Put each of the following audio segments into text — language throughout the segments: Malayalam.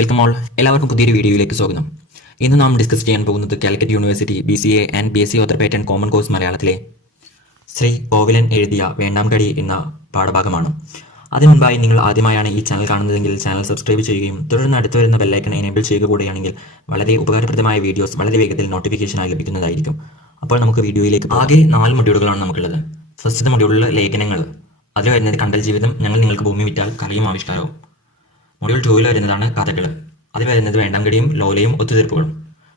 Welcome all. എല്ലാവർക്കും പുതിയൊരു വീഡിയോയിലേക്ക് സ്വാഗതം. ഇന്ന് നാം ഡിസ്കസ് ചെയ്യാൻ പോകുന്നത് Calicut university BCA and BSc author pattern common course മലയാളത്തിലെ ശ്രീ കോവിലൻ എഴുതിയ വേണ്ടാംകടി എന്ന പാഠഭാഗമാണ്. അതിനു മുൻപായി നിങ്ങൾ ആദ്യമായാണ് ഈ ചാനൽ കാണുന്നതെങ്കിൽ ചാനൽ സബ്സ്ക്രൈബ് ചെയ്യുകയും തുടർന്ന് അടുത്ത് വരുന്ന ബെല്ലൈക്കൺ എനേബിൾ ചെയ്യുക കൂടിയാണെങ്കിൽ വളരെ ഉപകാരപ്രദമായ വീഡിയോസ് വളരെ വേഗത്തിൽ നോട്ടിഫിക്കേഷനായി ലഭിക്കുന്നതായിരിക്കും. അപ്പോൾ നമുക്ക് വീഡിയോയിലേക്ക് ആകെ 4 മൊഡ്യൂളുകളാണ് നമുക്കുള്ളത്. ഫസ്റ്റത്തെ മൊഡ്യൂളിൽ ലേഖനങ്ങൾ, അതിൽ വരുന്നത് കണ്ടൽ ജീവിതം, ഞങ്ങൾ നിങ്ങൾക്ക് ഭൂമി വിറ്റാൽ കലയും ആവിഷ്കാരവും. മൊഡ്യൂൾ 2 വരുന്നതാണ് കഥകൾ, അതിൽ വരുന്നത് വേണ്ടാംകടിയും ലോലയും ഒത്തുതീർപ്പുകളും.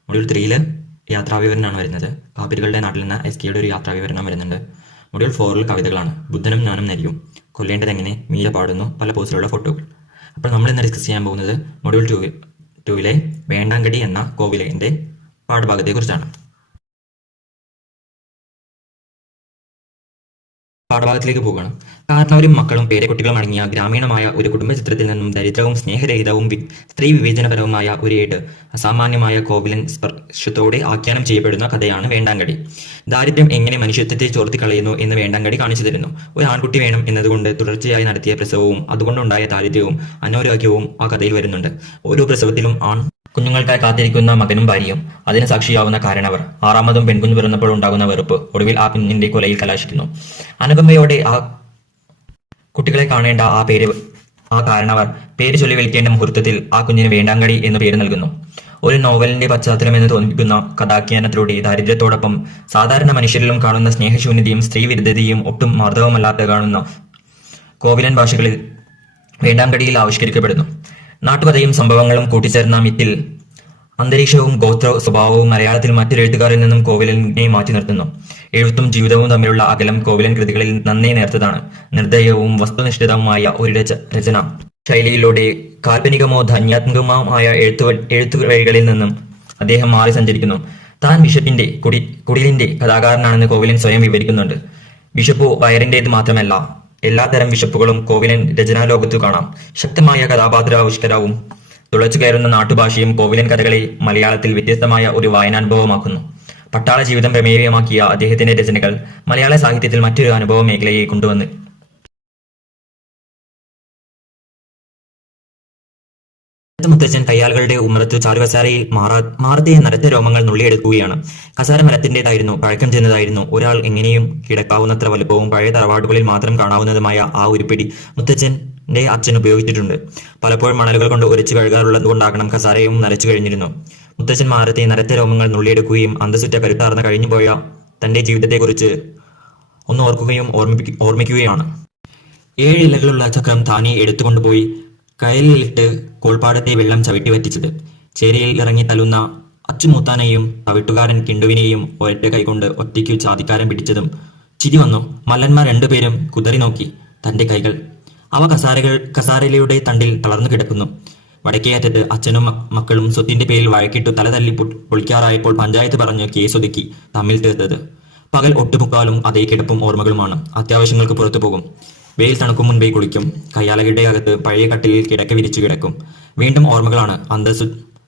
മൊഡ്യൂൾ 3 യാത്രാവിവരണമാണ് വരുന്നത്. കാപ്പിരികളുടെ നാട്ടിൽ നിന്ന് SKയുടെ ഒരു യാത്രാവിവരണം വരുന്നുണ്ട്. മൊഡ്യൂൾ 4 കവിതകളാണ്. ബുദ്ധനും ഞാനും നരിയും, കൊല്ലേണ്ടതെങ്ങനെ, മീര പാടുന്നു, പല പോസിലുള്ള ഫോട്ടോകൾ. അപ്പോൾ നമ്മൾ ഇന്ന് ഡിസ്കസ് ചെയ്യാൻ പോകുന്നത് മൊഡ്യൂൾ 2 വേണ്ടാംകടി എന്ന കോവിലന്റെ പാഠഭാഗത്തെക്കുറിച്ചാണ്. പാഠഭാഗത്തിലേക്ക് പോകണം. കാരണവരും മക്കളും പേരക്കുട്ടികളും അടങ്ങിയ ഗ്രാമീണമായ ഒരു കുടുംബ ചിത്രത്തിൽ നിന്നും ദരിദ്രവും സ്നേഹരഹിതവും സ്ത്രീ വിവേചനപരവുമായ ഒരു ഏട് അസാമാന്യമായ കോവിലൻ സ്പർശത്തോടെ ആഖ്യാനം ചെയ്യപ്പെടുന്ന കഥയാണ് വേണ്ടാംകടി. ദാരിദ്ര്യം എങ്ങനെ മനുഷ്യത്വത്തെ ചോർത്തിക്കളയുന്നു എന്ന് വേണ്ടാംകടി കാണിച്ചു തരുന്നു. ഒരു ആൺകുട്ടി വേണം എന്നതുകൊണ്ട് തുടർച്ചയായി നടത്തിയ പ്രസവവും അതുകൊണ്ടുണ്ടായ ദാരിദ്ര്യവും അനാരോഗ്യവും ആ കഥയിൽ വരുന്നുണ്ട്. ഓരോ പ്രസവത്തിലും കുഞ്ഞുങ്ങൾക്കായി കാത്തിരിക്കുന്ന മകനും ഭാര്യയും, അതിന് സാക്ഷിയാവുന്ന കാരണവർ, 6ാമതും പെൺകുഞ്ഞു പിറന്നപ്പോൾ ഉണ്ടാകുന്ന വെറുപ്പ്, ഒടുവിൽ ആ കുഞ്ഞിന്റെ കൊലയിൽ കലാശിക്കുന്നു. അനുകമ്പയോടെ ആ കുട്ടികളെ കാണേണ്ട ആ കാരണവർ പേര് ചൊല്ലി വിളിക്കേണ്ട മുഹൂർത്തത്തിൽ ആ കുഞ്ഞിന് വേണ്ടാംകടി എന്ന് പേര് നൽകുന്നു. ഒരു നോവലിന്റെ പശ്ചാത്തലമെന്ന് തോന്നിപ്പിക്കുന്ന കഥാഖ്യാനത്തിലൂടെ ദാരിദ്ര്യത്തോടൊപ്പം സാധാരണ മനുഷ്യരിലും കാണുന്ന സ്നേഹശൂന്യതയും സ്ത്രീവിരുദ്ധതയും ഒട്ടും മാർദ്ദവമല്ലാത്ത കാണുന്ന കോവിലൻ ഭാഷകളിൽ വേണ്ടാംകടിയിൽ ആവിഷ്കരിക്കപ്പെടുന്നു. നാട്ടുകഥയും സംഭവങ്ങളും കൂട്ടിച്ചേർന്ന മിത്തിൽ അന്തരീക്ഷവും ഗോത്ര സ്വഭാവവും മലയാളത്തിൽ മറ്റൊരു എഴുത്തുകാരിൽ നിന്നും കോവിലനെ മാറ്റി നിർത്തുന്നു. എഴുത്തും ജീവിതവും തമ്മിലുള്ള അകലം കോവിലൻ കൃതികളിൽ നന്നേ നേർത്തതാണ്. നിർദ്ദയവും വസ്തുനിഷ്ഠിതവുമായ ഒരു രചന ശൈലിയിലൂടെ കാൽപ്പനികമോ ധന്യാത്മകമായ എഴുത്തുവഴികളിൽ നിന്നും അദ്ദേഹം മാറി സഞ്ചരിക്കുന്നു. താൻ ബിഷപ്പിന്റെ കുടിലിന്റെ കഥാകാരനാണെന്ന് കോവിലൻ സ്വയം വിവരിക്കുന്നുണ്ട്. ബിഷപ്പു വയറിന്റേത് മാത്രമല്ല, എല്ലാത്തരം ബിഷപ്പുകളും കോവിലൻ രചനാലോകത്തു കാണാം. ശക്തമായ കഥാപാത്രാവിഷ്കാരവും തുളച്ചു കയറുന്ന നാട്ടുഭാഷയും കോവിലൻ കഥകളെ മലയാളത്തിൽ വ്യത്യസ്തമായ ഒരു വായനാനുഭവമാക്കുന്നു. പട്ടാള ജീവിതം പ്രമേയമാക്കിയ അദ്ദേഹത്തിന്റെ രചനകൾ മലയാള സാഹിത്യത്തിൽ മറ്റൊരു അനുഭവ മേഖലയെ കൊണ്ടുവന്ന് മുത്തച്ഛൻ കയ്യാളുകളുടെ ഉമ്മറത്ത് ചാരുകസാരയിൽ മാറത്തെ നരത്ത രോമങ്ങൾ നുള്ളിയെടുക്കുകയാണ്. കസാര മരത്തിൻ്റെതായിരുന്നു, പഴക്കം ചെന്നതായിരുന്നു. ഒരാൾ എങ്ങനെയും കിടക്കാവുന്നത്ര വലുപ്പവും പഴയ തറവാടുകളിൽ മാത്രം കാണാവുന്നതുമായ ആ ഉരുപ്പിടി മുത്തച്ഛന്റെ അച്ഛൻ ഉപയോഗിച്ചിട്ടുണ്ട്. പലപ്പോഴും മണലുകൾ കൊണ്ട് ഉരച്ചു കഴുകാറുള്ളത് കൊണ്ടാകണം കസാരയും നരച്ചു കഴിഞ്ഞിരുന്നു. മുത്തച്ഛൻ മാറത്തെ നരത്ത രോമങ്ങൾ നുള്ളിയെടുക്കുകയും അന്തസ്സുറ്റ കരുത്താർന്ന കഴിഞ്ഞുപോയ തന്റെ ജീവിതത്തെക്കുറിച്ച് ഒന്ന് ഓർക്കുകയും ഓർമ്മിക്കുകയാണ്. 7 ഇലകളുള്ള ചക്രം താനെ എടുത്തുകൊണ്ടുപോയി കയലിലിട്ട് കോൾപ്പാടത്തെ വെള്ളം ചവിട്ടി വറ്റിച്ചത്. ചേരിയിൽ ഇറങ്ങി തല്ലുന്ന അച്ചുമൂത്താനെയും തവിട്ടുകാരൻ കിണ്ടുവിനെയും ഒരൊറ്റ കൈകൊണ്ട് ഒറ്റയ്ക്കു ചാതിക്കാരൻ പിടിച്ചതും. ചിരി വന്നു. മല്ലന്മാർ 2 പേരും കുതറി നോക്കി തന്റെ കൈകൾ. അവ കസാരയിലൂടെ തണ്ടിൽ തളർന്നു കിടക്കുന്നു. വടക്കേ അറ്റത്ത് അച്ഛനും മക്കളും സ്വത്തിന്റെ പേരിൽ വഴക്കിട്ടു തല തല്ലി പൊളിക്കാറായപ്പോൾ പഞ്ചായത്ത് പറഞ്ഞ് കേസൊതുക്കി തമ്മിൽ തീർത്തത്. പകൽ ഒട്ടുമുക്കാലും അതേ കിടപ്പും ഓർമ്മകളുമാണ്. അത്യാവശ്യങ്ങൾക്ക് പുറത്തു പോകും. വെയിൽ തണുക്കും മുൻപേ കുളിക്കും. കയ്യാലകളുടെ അകത്ത് പഴയ കട്ടിലിൽ കിടക്ക വിരിച്ചു കിടക്കും. വീണ്ടും ഓർമ്മകളാണ്. അന്തസ്സു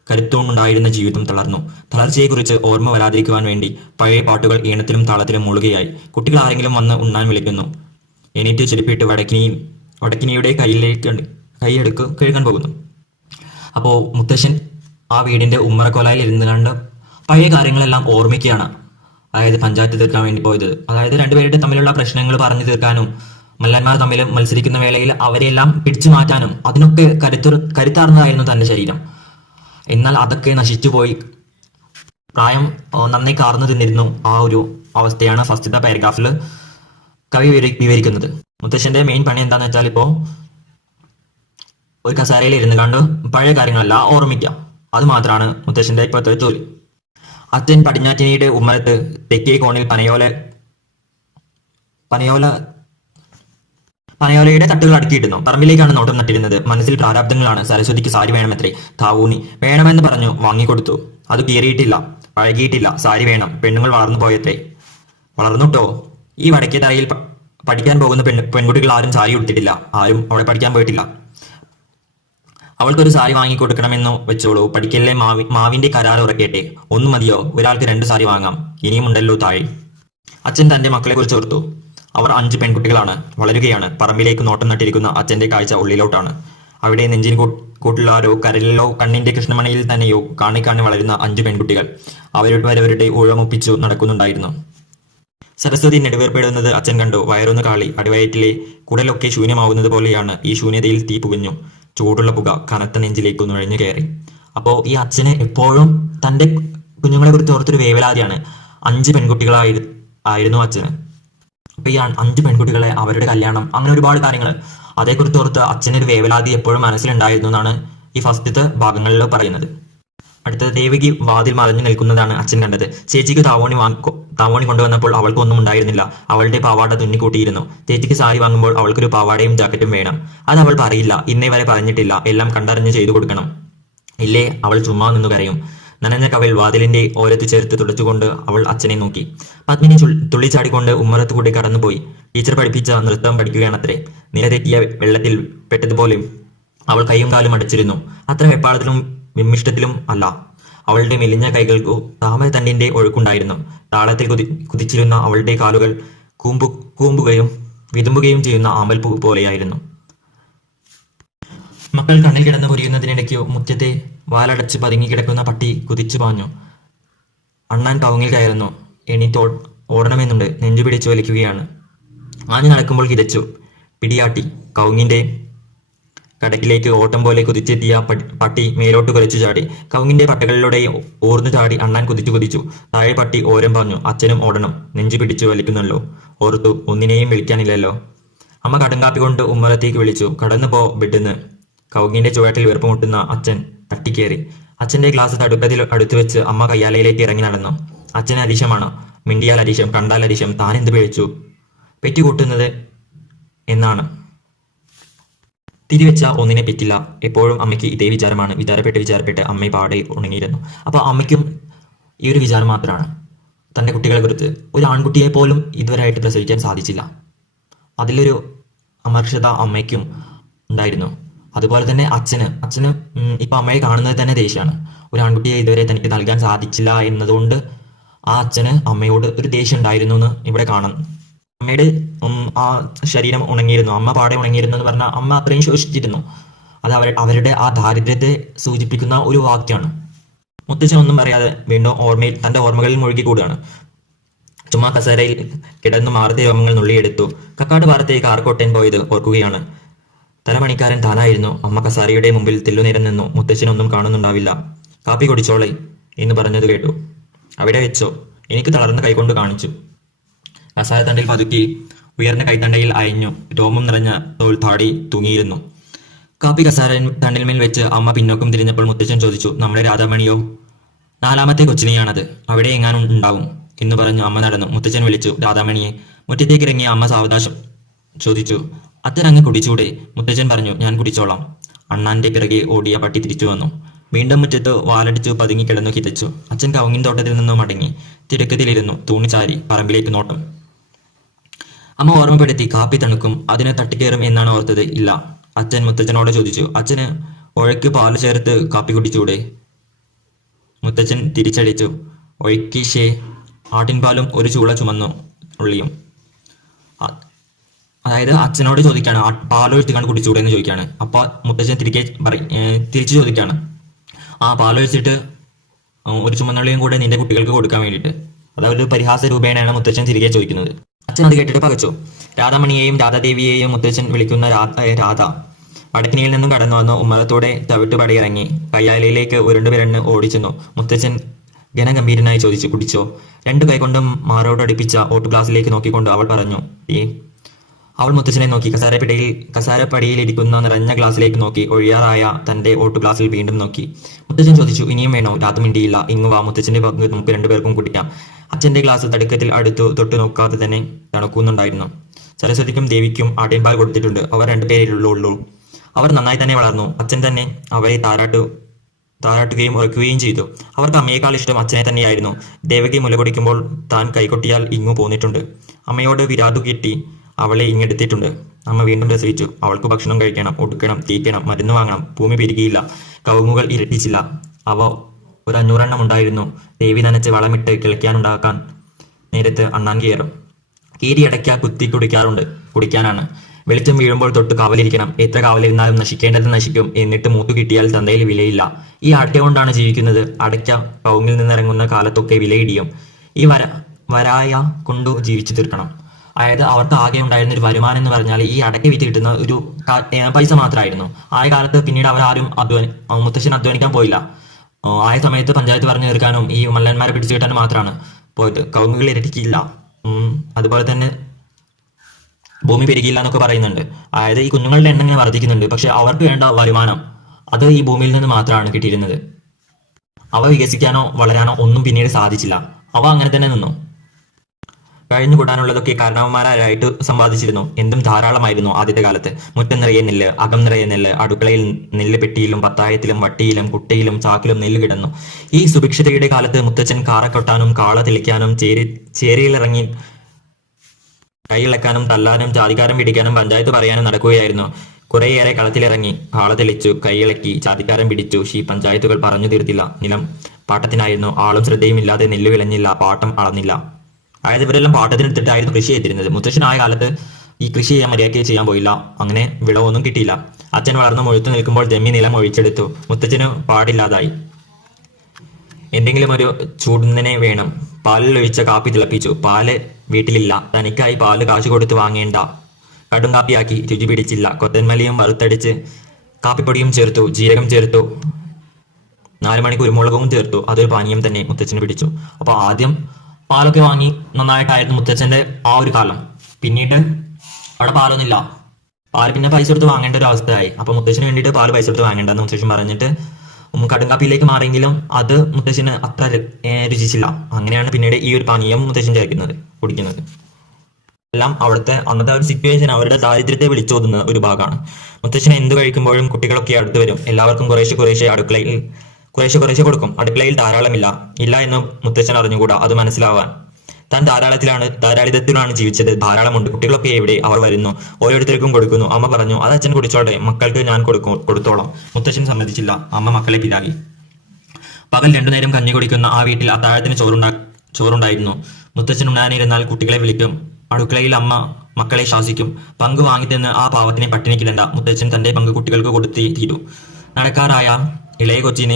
കരുത്തോണ്ടുണ്ടായിരുന്ന ജീവിതം തളർന്നു. തളർച്ചയെക്കുറിച്ച് ഓർമ്മ വരാതിരിക്കുവാൻ വേണ്ടി പഴയ പാട്ടുകൾ ഈണത്തിലും താളത്തിലും മുളുകയായി. കുട്ടികൾ ആരെങ്കിലും വന്ന് ഉണ്ണാൻ വിളിക്കുന്നു. എണീറ്റ് ചെരുപ്പിട്ട് വടക്കിനിയുടെ കൈയെടുക്ക് കഴുകാൻ പോകുന്നു. അപ്പോൾ മുത്തശ്ശൻ ആ വീടിന്റെ ഉമ്മറക്കോലായിൽ ഇരുന്ന് കണ്ട് പഴയ കാര്യങ്ങളെല്ലാം ഓർമ്മിക്കുകയാണ്. അതായത് പഞ്ചായത്ത് തീർക്കാൻ വേണ്ടി പോയത്, അതായത് 2 പേരുടെ തമ്മിലുള്ള പ്രശ്നങ്ങൾ പറഞ്ഞു തീർക്കാനും മല്ലന്മാർ തമ്മിൽ മത്സരിക്കുന്ന വേളയിൽ അവരെല്ലാം പിടിച്ചു മാറ്റാനും അതിനൊക്കെ കരുത്താർന്നതായിരുന്നു തന്റെ ശരീരം. എന്നാൽ അതൊക്കെ നശിച്ചുപോയി. പ്രായം നന്നായി കാർന്നു തിന്നിരുന്നു. ആ ഒരു അവസ്ഥയാണ് ഫസ്റ്റത്തെ പാരഗ്രാഫിൽ കവി വിവരിക്കുന്നത്. മുത്തശ്ശന്റെ മെയിൻ പണി എന്താന്ന് വെച്ചാൽ ഇപ്പോൾ ഒരു കസാരയിൽ ഇരുന്ന് കണ്ട് പഴയ കാര്യങ്ങളെല്ലാം ഓർമ്മിക്കാം. അത് മാത്രമാണ് മുത്തശ്ശന്റെ ഇപ്പോഴത്തെ ജോലി. അച്ഛൻ പടിഞ്ഞാറ്റിനിയുടെ ഉമ്മറത്ത് തെക്കേ കോണിൽ പനയോലയുടെ തട്ടുകൾ അടുക്കിയിരുന്നു. പറമ്പിലേക്കാണ് നോട്ടം നട്ടിരുന്നത്. മനസ്സിൽ പ്രാരാബ്ദങ്ങളാണ്. സരസ്വതിക്ക് സാരി വേണമത്രേ. താവൂണി വേണമെന്ന് പറഞ്ഞു, വാങ്ങിക്കൊടുത്തു. അത് കീറിയിട്ടില്ല, പഴകിയിട്ടില്ല. സാരി വേണം. പെണ്ണുങ്ങൾ വളർന്നു പോയത്രേ. വളർന്നുട്ടോ? ഈ വടക്കേ തറയിൽ പഠിക്കാൻ പോകുന്ന പെൺകുട്ടികൾ ആരും സാരി ഉടുത്തിട്ടില്ല. ആരും അവിടെ പഠിക്കാൻ പോയിട്ടില്ല. അവൾക്കൊരു സാരി വാങ്ങിക്കൊടുക്കണമെന്നു വെച്ചോളൂ. പഠിക്കലിലെ മാവിന്റെ കരാർ ഉറക്കേട്ടെ. ഒന്നു മതിയോ? ഒരാൾക്ക് 2 സാരി വാങ്ങാം. ഇനിയുമുണ്ടല്ലോ താഴെ. അച്ഛൻ തന്റെ മക്കളെ കുറിച്ച് ഓർത്തു. അവർ 5 പെൺകുട്ടികളാണ്. വളരുകയാണ്. പറമ്പിലേക്ക് നോട്ടം നട്ടിരിക്കുന്ന അച്ഛന്റെ കാഴ്ച ഉള്ളിലോട്ടാണ്. അവിടെ നെഞ്ചിന് കൂട്ടുകാരോ കരളിലോ കണ്ണിന്റെ കൃഷ്ണമണിയിൽ തന്നെയോ കാണി കാണി വളരുന്ന 5 പെൺകുട്ടികൾ അവരവരുടെ ഊഴമൊപ്പിച്ചു നടക്കുന്നുണ്ടായിരുന്നു. സരസ്വതി നെടുവേർപ്പെടുന്നത് അച്ഛൻ കണ്ടു. വയറൊന്ന് കാളി. അടിവയറ്റിലെ കുടലൊക്കെ ശൂന്യമാവുന്നത് പോലെയാണ്. ഈ ശൂന്യതയിൽ തീ പുകഞ്ഞു. ചൂടുള്ള പുക കനത്ത നെഞ്ചിലേക്ക് നുഴഞ്ഞു കയറി. അപ്പോൾ ഈ അച്ഛന് എപ്പോഴും തൻ്റെ കുഞ്ഞുങ്ങളെ കുറിച്ച് ഓർത്തൊരു വേവലാതിയാണ്. 5 പെൺകുട്ടികളായിരുന്നു അച്ഛന്. അപ്പൊ ഈ 5 പെൺകുട്ടികളെ, അവരുടെ കല്യാണം, അങ്ങനെ ഒരുപാട് കാര്യങ്ങൾ അതേക്കുറിച്ച് ഓർത്ത് അച്ഛനൊരു വേവലാതി എപ്പോഴും മനസ്സിലുണ്ടായിരുന്നു എന്നാണ് ഈ ഫസ്റ്റത്തെ ഭാഗങ്ങളിൽ പറയുന്നത്. അടുത്തത് ദേവകി വാതിൽ മറഞ്ഞു നിൽക്കുന്നതാണ് അച്ഛൻ കണ്ടത്. ചേച്ചിക്ക് താവോണി കൊണ്ടുവന്നപ്പോൾ അവൾക്കൊന്നും ഉണ്ടായിരുന്നില്ല. അവളുടെ പാവാട തുന്നിക്കൂട്ടിയിരുന്നു. ചേച്ചിക്ക് സാരി വാങ്ങുമ്പോൾ അവൾക്കൊരു പാവാടയും ജാക്കറ്റും വേണം. അത് അവൾ പറയില്ല, ഇന്നേ വരെ പറഞ്ഞിട്ടില്ല. എല്ലാം കണ്ടറിഞ്ഞ് ചെയ്തു കൊടുക്കണം. ഇല്ലേ അവൾ ചുമ്മാ നിന്നു കരയും. നനഞ്ഞ കവിൾ വാതിലിന്റെ ഓരത്ത് ചേർത്ത് തുടച്ചുകൊണ്ട് അവൾ അച്ഛനെ നോക്കി. പത്മിനി തുള്ളിച്ചാടിക്കൊണ്ട് ഉമ്മറത്ത് കൂടി കടന്നുപോയി. ടീച്ചർ പഠിപ്പിച്ച നൃത്തം പഠിക്കുകയാണത്രേ. നിലതെറ്റിയ വെള്ളത്തിൽ പെട്ടതുപോലെ അവൾ കൈയും കാലും അടച്ചിരുന്നു. അത്ര വെപ്പാളത്തിലും വിമ്മിഷ്ടത്തിലും അല്ല. അവളുടെ മെലിഞ്ഞ കൈകൾക്കു താമരത്തണ്ടിന്റെ ഒഴുക്കുണ്ടായിരുന്നു. താളത്തിൽ കുതിച്ചിരുന്ന അവളുടെ കാലുകൾ കൂമ്പുകയും വിതുമ്പുകയും ചെയ്യുന്ന ആമ്പൽപ്പൂ പോലെയായിരുന്നു. മക്കൾ കണ്ണിൽ കിടന്ന് പൊരിയുന്നതിനിടയ്ക്ക് മുറ്റത്തെ വാലടച്ച് പതുങ്ങിക്കിടക്കുന്ന പട്ടി കുതിച്ചു പാഞ്ഞു. അണ്ണാൻ കവുങ്ങിൽ കയറുന്നു. എണീറ്റ് ഓടണമെന്നുണ്ട്. നെഞ്ചു പിടിച്ചു വലിക്കുകയാണ്. ആഞ്ഞു നടക്കുമ്പോൾ കിതച്ചു. പിടിയാട്ടി. കവുങ്ങിന്റെ കടക്കിലേക്ക് ഓട്ടം പോലെ കുതിച്ചെത്തിയ പട്ടി മേലോട്ട് കുരച്ചു ചാടി. കവുങ്ങിന്റെ പട്ടകളിലൂടെ ഓർന്നു ചാടി അണ്ണാൻ കുതിച്ചു. താഴെ പട്ടി ഓരം പാഞ്ഞു. അച്ഛനും ഓടണം. നെഞ്ചു പിടിച്ചു വലിക്കുന്നല്ലോ. ഓർത്തു, ഒന്നിനെയും വിളിക്കാനില്ലല്ലോ. അമ്മ കടുങ്കാപ്പി കൊണ്ട് ഉമ്മറത്തേക്ക് വിളിച്ചു. കടന്നു പോ ബെഡ്ന്ന്. കവുങ്ങിന്റെ ചുവട്ടിൽ വീർപ്പുമുട്ടുന്ന അച്ഛൻ തട്ടിക്കേറി. അച്ഛന്റെ ഗ്ലാസ് തടുപ്പത്തിൽ അടുത്തു വെച്ച് അമ്മ കയ്യാലയിലേക്ക് ഇറങ്ങി നടന്നു. അച്ഛന് അരിശമാണ്. മിണ്ടിയാൽ അരിശം, കണ്ടാൽ അരിശം. താനെന്ത് പിഴച്ചു? പെറ്റുകൂട്ടുന്നത് എന്നാണ്. തിരിവെച്ച ഒന്നിനെ പറ്റില്ല. എപ്പോഴും അമ്മയ്ക്ക് ഇതേ വിചാരമാണ്. വിചാരപ്പെട്ട് അമ്മയെ പാടെ ഉണങ്ങിയിരുന്നു. അപ്പൊ അമ്മയ്ക്കും ഈ ഒരു വിചാരം മാത്രമാണ് തൻ്റെ കുട്ടികളെ കുറിച്ച്. ഒരു ആൺകുട്ടിയെ പോലും ഇതുവരെയായിട്ട് പ്രസവിക്കാൻ സാധിച്ചില്ല. അതിലൊരു അമർഷത അമ്മയ്ക്കും ഉണ്ടായിരുന്നു. അതുപോലെ തന്നെ അച്ഛന് ഇപ്പൊ അമ്മയെ കാണുന്നത് തന്നെ ദേഷ്യമാണ്. ഒരു ആൺകുട്ടിയെ ഇതുവരെ തനിക്ക് നൽകാൻ സാധിച്ചില്ല എന്നതുകൊണ്ട് ആ അച്ഛന് അമ്മയോട് ഒരു ദേഷ്യം ഉണ്ടായിരുന്നു എന്ന് ഇവിടെ കാണാം. അമ്മയുടെ ആ ശരീരം ഉണങ്ങിയിരുന്നു. അമ്മ പാടെ ഉണങ്ങിയിരുന്നു എന്ന് പറഞ്ഞാൽ അമ്മ അത്രയും ശോഷിച്ചിരുന്നു. അത് അവരുടെ ആ ദാരിദ്ര്യത്തെ സൂചിപ്പിക്കുന്ന ഒരു വാക്യമാണ്. മുത്തച്ഛൻ ഒന്നും പറയാതെ വീണ്ടും തന്റെ ഓർമ്മകളിൽ മുഴുകിക്കൂടുകയാണ്. ചുമ്മാ കസേരയിൽ കിടന്നു മാറുന്ന രോമങ്ങൾ നുള്ളിയെടുത്തു. കക്കാട് പാറത്തേക്ക് ആർക്കോട്ടൻ പോയത് ഓർക്കുകയാണ്. തലമണിക്കാരൻ താനായിരുന്നു. അമ്മ കസാരയുടെ മുമ്പിൽ തെല്ലുനേരം നിന്നു. മുത്തച്ഛനൊന്നും കാണുന്നുണ്ടാവില്ല. കാപ്പി കുടിച്ചോളെ എന്ന് പറഞ്ഞത് കേട്ടു. അവിടെ വെച്ചോ. എനിക്ക് തളർന്ന കൈകൊണ്ട് കാണിച്ചു. കസാരത്തണ്ടിൽ പതുക്കി ഉയർന്ന കൈത്തണ്ടയിൽ അയഞ്ഞു. രോമം നിറഞ്ഞ തോൾ താടി തൂങ്ങിയിരുന്നു. കാപ്പി തണ്ടിൽമേൽ വെച്ച് അമ്മ പിന്നോക്കം തിരിഞ്ഞപ്പോൾ മുത്തച്ഛൻ ചോദിച്ചു, നമ്മുടെ രാധാമണിയോ? 4ാമത്തെ കൊച്ചിനെയാണത്. അവിടെ എങ്ങാനും ഉണ്ടാവും എന്ന് പറഞ്ഞു അമ്മ നടന്നു. മുത്തച്ഛൻ വിളിച്ചു രാധാമണിയെ. മുറ്റത്തേക്ക് ഇറങ്ങിയ അമ്മ സാവകാശം ചോദിച്ചു, അത്തരങ്ങ് കുടിച്ചൂടെ? മുത്തച്ഛൻ പറഞ്ഞു, ഞാൻ കുടിച്ചോളാം. അണ്ണാന്റെ പിറകെ ഓടിയ പട്ടി തിരിച്ചു വന്നു. വീണ്ടും മുറ്റത്ത് വാലടിച്ചു പതുങ്ങിക്കിടന്നു കിതച്ചു. അച്ഛൻ കവുങ്ങിൻ തോട്ടത്തിൽ നിന്നും മടങ്ങി തിരക്കത്തിലിരുന്നു. തൂണിച്ചാരി പറമ്പിലേക്ക് നോട്ടം. അമ്മ ഓർമ്മപ്പെടുത്തി, കാപ്പി തണുക്കും, അതിന് തട്ടിക്കയറും എന്നാണ് ഓർത്തത്. ഇല്ല. അച്ഛൻ മുത്തച്ഛനോട് ചോദിച്ചു, അച്ഛന് ഒഴക്ക് പാല് ചേർത്ത് കാപ്പി കുടിച്ചൂടെ? മുത്തച്ഛൻ തിരിച്ചടിച്ചു, ഒഴിക്കിഷേ. ആട്ടിൻപാലും ഒരു ചൂള ചുമന്നു ഉള്ളിയും. അതായത് അച്ഛനോട് ചോദിക്കാണ്, പാലൊഴിച്ചിട്ടാണ് കുടിച്ചൂടെ എന്ന് ചോദിക്കാണ്. അപ്പൊ മുത്തച്ഛൻ തിരിച്ചു ചോദിക്കാണ്, ആ പാലൊഴിച്ചിട്ട് ഒരു ചുമന്നുള്ളിയും കൂടെ നിന്റെ കുട്ടികൾക്ക് കൊടുക്കാൻ വേണ്ടിയിട്ട്. അതൊരു പരിഹാസ രൂപേണയാണ് മുത്തച്ഛൻ തിരികെ ചോദിക്കുന്നത്. അച്ഛൻ അത് കേട്ടിട്ട് പകച്ചു. രാധാമണിയെയും രാധാദേവിയെയും മുത്തച്ഛൻ വിളിക്കുന്ന രാധ വടക്കിനിയിൽ നിന്നും കടന്നു വന്നു. ഉമ്മറത്തോടെ ചവിട്ടുപടിയിറങ്ങി കയ്യാലയിലേക്ക് ഉരുണ്ടുപിരണ്ട് ഓടിച്ചെന്നു. മുത്തച്ഛൻ ഘനഗംഭീരനായി ചോദിച്ചു, കുടിച്ചോ? 2 കൈകൊണ്ടും മാറോടടുപ്പിച്ച ഓട്ടു ഗ്ലാസിലേക്ക് നോക്കിക്കൊണ്ട് അവൾ പറഞ്ഞു. അവൾ മുത്തച്ഛനെ നോക്കി. കസാരപ്പടിയിൽ ഇരിക്കുന്ന നിറഞ്ഞ ഗ്ലാസ്സിലേക്ക് നോക്കി. ഒഴിയാറായ തന്റെ ഓട്ടു ഗ്ലാസ്സിൽ വീണ്ടും നോക്കി. മുത്തച്ഛൻ ചോദിച്ചു, ഇനിയും വേണോ? രാധ മിണ്ടിയില്ല. ഇങ്ങു വാ, മുത്തച്ഛന്റെ പങ്ക് നമുക്ക് 2 പേർക്കും കുടിക്കാം. അച്ഛന്റെ ഗ്ലാസ് തടുക്കത്തിൽ അടുത്തു തൊട്ടു നോക്കാതെ തന്നെ തണുക്കുന്നുണ്ടായിരുന്നു. സരസ്വതിക്കും ദേവിക്കും ആട്ടിൻപാൽ കൊടുത്തിട്ടുണ്ട്. അവർ 2 പേരുള്ളൂ. അവർ നന്നായി തന്നെ വളർന്നു. അച്ഛൻ തന്നെ അവരെ താരാട്ടുകയും ഉറക്കുകയും ചെയ്തു. അവർക്ക് അമ്മയേക്കാൾ ഇഷ്ടം അച്ഛനെ തന്നെയായിരുന്നു. ദേവകി മുല കുടിക്കുമ്പോൾ താൻ കൈകൊട്ടിയാൽ ഇങ്ങു പോന്നിട്ടുണ്ട്. അമ്മയോട് വിരാതു കെട്ടി അവളെ ഇങ്ങെടുത്തിട്ടുണ്ട്. അമ്മ വീണ്ടും പ്രസവിച്ചു. അവൾക്ക് ഭക്ഷണം കഴിക്കണം, ഉടുക്കണം, തീറ്റണം, മരുന്ന് വാങ്ങണം. ഭൂമി പെരുകിയില്ല, കവുങ്ങുകൾ ഇരട്ടിച്ചില്ല. അവ ഒരു 500 എണ്ണം ഉണ്ടായിരുന്നു. ദേവി നനച്ച് വളമിട്ട് കിളയ്ക്കാനുണ്ടാക്കാൻ നേരത്ത് അണ്ണാൻ കീറും. കീരി അടയ്ക്ക കുത്തി കുടിക്കാനാണ്. വെളിച്ചം വീഴുമ്പോൾ തൊട്ട് കാവലിരിക്കണം. എത്ര കാവലിരുന്നാലും നശിക്കേണ്ടത് നശിക്കും. എന്നിട്ട് മൂത്തു കിട്ടിയാൽ ചന്തയിൽ വിലയില്ല. ഈ അടയ്ക്ക കൊണ്ടാണ് ജീവിക്കുന്നത്. അടയ്ക്ക കവുങ്ങിൽ നിന്നിറങ്ങുന്ന കാലത്തൊക്കെ വിലയിടിയും. ഈ വരായ കൊണ്ടു ജീവിച്ചു തീർക്കണം. അതായത് അവർക്ക് ആകെ ഉണ്ടായിരുന്ന ഒരു വരുമാനം എന്ന് പറഞ്ഞാൽ ഈ അടയ്ക്ക വിറ്റ് കിട്ടുന്ന ഒരു പൈസ മാത്രമായിരുന്നു. ആയ കാലത്ത് പിന്നീട് അവരാരും മുത്തശ്ശൻ അധ്വാനിക്കാൻ പോയില്ല. ആയ സമയത്ത് പഞ്ചായത്ത് പറഞ്ഞു തീർക്കാനും ഈ മല്ലന്മാരെ പിടിച്ചു കിട്ടാനും മാത്രമാണ് പോയിട്ട്. കവുങ്ങുകൾ ഇരട്ടിക്കില്ല, അതുപോലെ തന്നെ ഭൂമി പെരുകിയില്ല എന്നൊക്കെ പറയുന്നുണ്ട്. അതായത് ഈ കുഞ്ഞുങ്ങളുടെ എണ്ണം ഇങ്ങനെ വർദ്ധിക്കുന്നുണ്ട്, പക്ഷെ അവർക്ക് വേണ്ട വരുമാനം അത് ഈ ഭൂമിയിൽ നിന്ന് മാത്രമാണ് കിട്ടിയിരുന്നത്. അവ വികസിക്കാനോ വളരാനോ ഒന്നും പിന്നീട് സാധിച്ചില്ല. അവ അങ്ങനെ തന്നെ നിന്നു. കഴിഞ്ഞുകൂടാനുള്ളതൊക്കെ കാരണവന്മാരായിട്ട് സമ്പാദിച്ചിരുന്നു. എന്തും ധാരാളമായിരുന്നു ആദ്യത്തെ കാലത്ത്. മുറ്റം നിറയെ നെല്ല്, അകം നിറയെ നെല്ല്, അടുക്കളയിൽ നെല്ല് പെട്ടിയിലും പത്തായത്തിലും വട്ടിയിലും കുട്ടയിലും ചാക്കിലും നെല്ല് കിടന്നു. ഈ സുഭിക്ഷതയുടെ കാലത്ത് മുത്തച്ഛൻ കാറക്കൊട്ടാനും കാള തെളിക്കാനും ചേരിയിലിറങ്ങി കൈയിളക്കാനും തല്ലാനും ജാതിക്കാരൻ പിടിക്കാനും പഞ്ചായത്ത് പറയാനും നടക്കുകയായിരുന്നു. കുറേയേറെ കളത്തിലിറങ്ങി കാള തെളിച്ചു, കൈയിളക്കി, ജാതിക്കാരൻ പിടിച്ചു. പഞ്ചായത്തുകൾ പറഞ്ഞു തീർത്തില്ല. നിലം പാട്ടത്തിനായിരുന്നു. ആളും ശ്രദ്ധയും ഇല്ലാതെ നെല്ല് വിളഞ്ഞില്ല, പാട്ടം അളന്നില്ല. അതായത് ഇവരെല്ലാം പാട്ടത്തിനെടുത്തിട്ടായിരുന്നു കൃഷി ചെയ്തിരുന്നത്. മുത്തശ്ശനായ കാലത്ത് ഈ കൃഷി ചെയ്യാൻ മര്യാദയ്ക്ക് ചെയ്യാൻ പോയില്ല. അങ്ങനെ വിളവൊന്നും കിട്ടിയില്ല. അച്ഛൻ വളർന്ന് മുഴുത്തു നിൽക്കുമ്പോൾ ജമ്മി നിലം ഒഴിച്ചെടുത്തു. മുത്തച്ഛന് പാടില്ലാതായി. എന്തെങ്കിലും ഒരു ചൂടുന്നതിനെ വേണം. പാലിൽ ഒഴിച്ച കാപ്പി തിളപ്പിച്ചു. പാല് വീട്ടിലില്ല. തനിക്കായി പാല് കാശ് കൊടുത്ത് വാങ്ങേണ്ട. കടും കാപ്പിയാക്കി. രുചി പിടിച്ചില്ല. കൊത്തന്മലിയും വറുത്തടിച്ച് കാപ്പിപ്പൊടിയും ചേർത്തു, ജീരകം ചേർത്തു, 4 മണി കുരുമുളകും ചേർത്തു. അതൊരു പാനീയം തന്നെ. മുത്തച്ഛന് പിടിച്ചു. അപ്പൊ ആദ്യം പാലൊക്കെ വാങ്ങി നന്നായിട്ടായിരുന്നു മുത്തച്ഛന്റെ ആ ഒരു കാലം. പിന്നീട് അവിടെ പാലൊന്നുമില്ല. പാല് പിന്നെ പൈസ കൊടുത്ത് വാങ്ങേണ്ട ഒരു അവസ്ഥയായി. അപ്പൊ മുത്തച്ഛന് വേണ്ടിയിട്ട് പാല് പൈസ കൊടുത്ത് വാങ്ങേണ്ടെന്ന് മുത്തച്ഛൻ പറഞ്ഞിട്ട് കടുങ്കാപ്പിയിലേക്ക് മാറിയെങ്കിലും അത് മുത്തശ്ശന് അത്ര രുചിച്ചില്ല. അങ്ങനെയാണ് പിന്നീട് ഈ ഒരു പാനീയം മുത്തശ്ശൻ ചേർക്കുന്നത്, കുടിക്കുന്നത്. എല്ലാം അവിടുത്തെ അന്നത്തെ ഒരു സിറ്റുവേഷൻ, അവരുടെ ദാരിദ്ര്യത്തെ വിളിച്ചോതുന്ന ഒരു ഭാഗമാണ്. മുത്തശ്ശന് എന്ത് കഴിക്കുമ്പോഴും കുട്ടികളൊക്കെ അടുത്ത് വരും. എല്ലാവർക്കും കുറേശ്ശെ അടുക്കളയിൽ കുറേശ്ശെ കൊടുക്കും. അടുക്കളയിൽ ധാരാളമില്ല എന്ന് മുത്തശ്ശൻ അറിഞ്ഞുകൂടാ. അത് മനസ്സിലാവാൻ താൻ ധാരാളിതത്തിലാണ് ജീവിച്ചത്. ധാരാളമുണ്ട്. കുട്ടികളൊക്കെ എവിടെ? അവർ വരുന്നു, ഓരോരുത്തർക്കും കൊടുക്കുന്നു. അമ്മ പറഞ്ഞു, അത് അച്ഛൻ കുടിച്ചോട്ടെ, മക്കൾക്ക് ഞാൻ കൊടുത്തോളാം. മുത്തശ്ശൻ സമ്മതിച്ചില്ല. അമ്മ മക്കളെ പിരാഗി. പകൽ 2 നേരം കഞ്ഞി കുടിക്കുന്ന ആ വീട്ടിൽ അത്താഴത്തിന് ചോറുണ്ടായിരുന്നു. മുത്തച്ഛൻ ഉണ്ണാനിരുന്നാൽ കുട്ടികളെ വിളിക്കും. അടുക്കളയിൽ അമ്മ മക്കളെ ശാസിക്കും. പങ്ക് വാങ്ങിത്തന്ന് ആ പാവത്തിനെ പട്ടിണിക്കിടണ്ട. മുത്തച്ഛൻ തന്റെ പങ്ക് കുട്ടികൾക്ക് കൊടുത്തേ തീരൂ. നടക്കാറായ ഇളയ കൊച്ചിനെ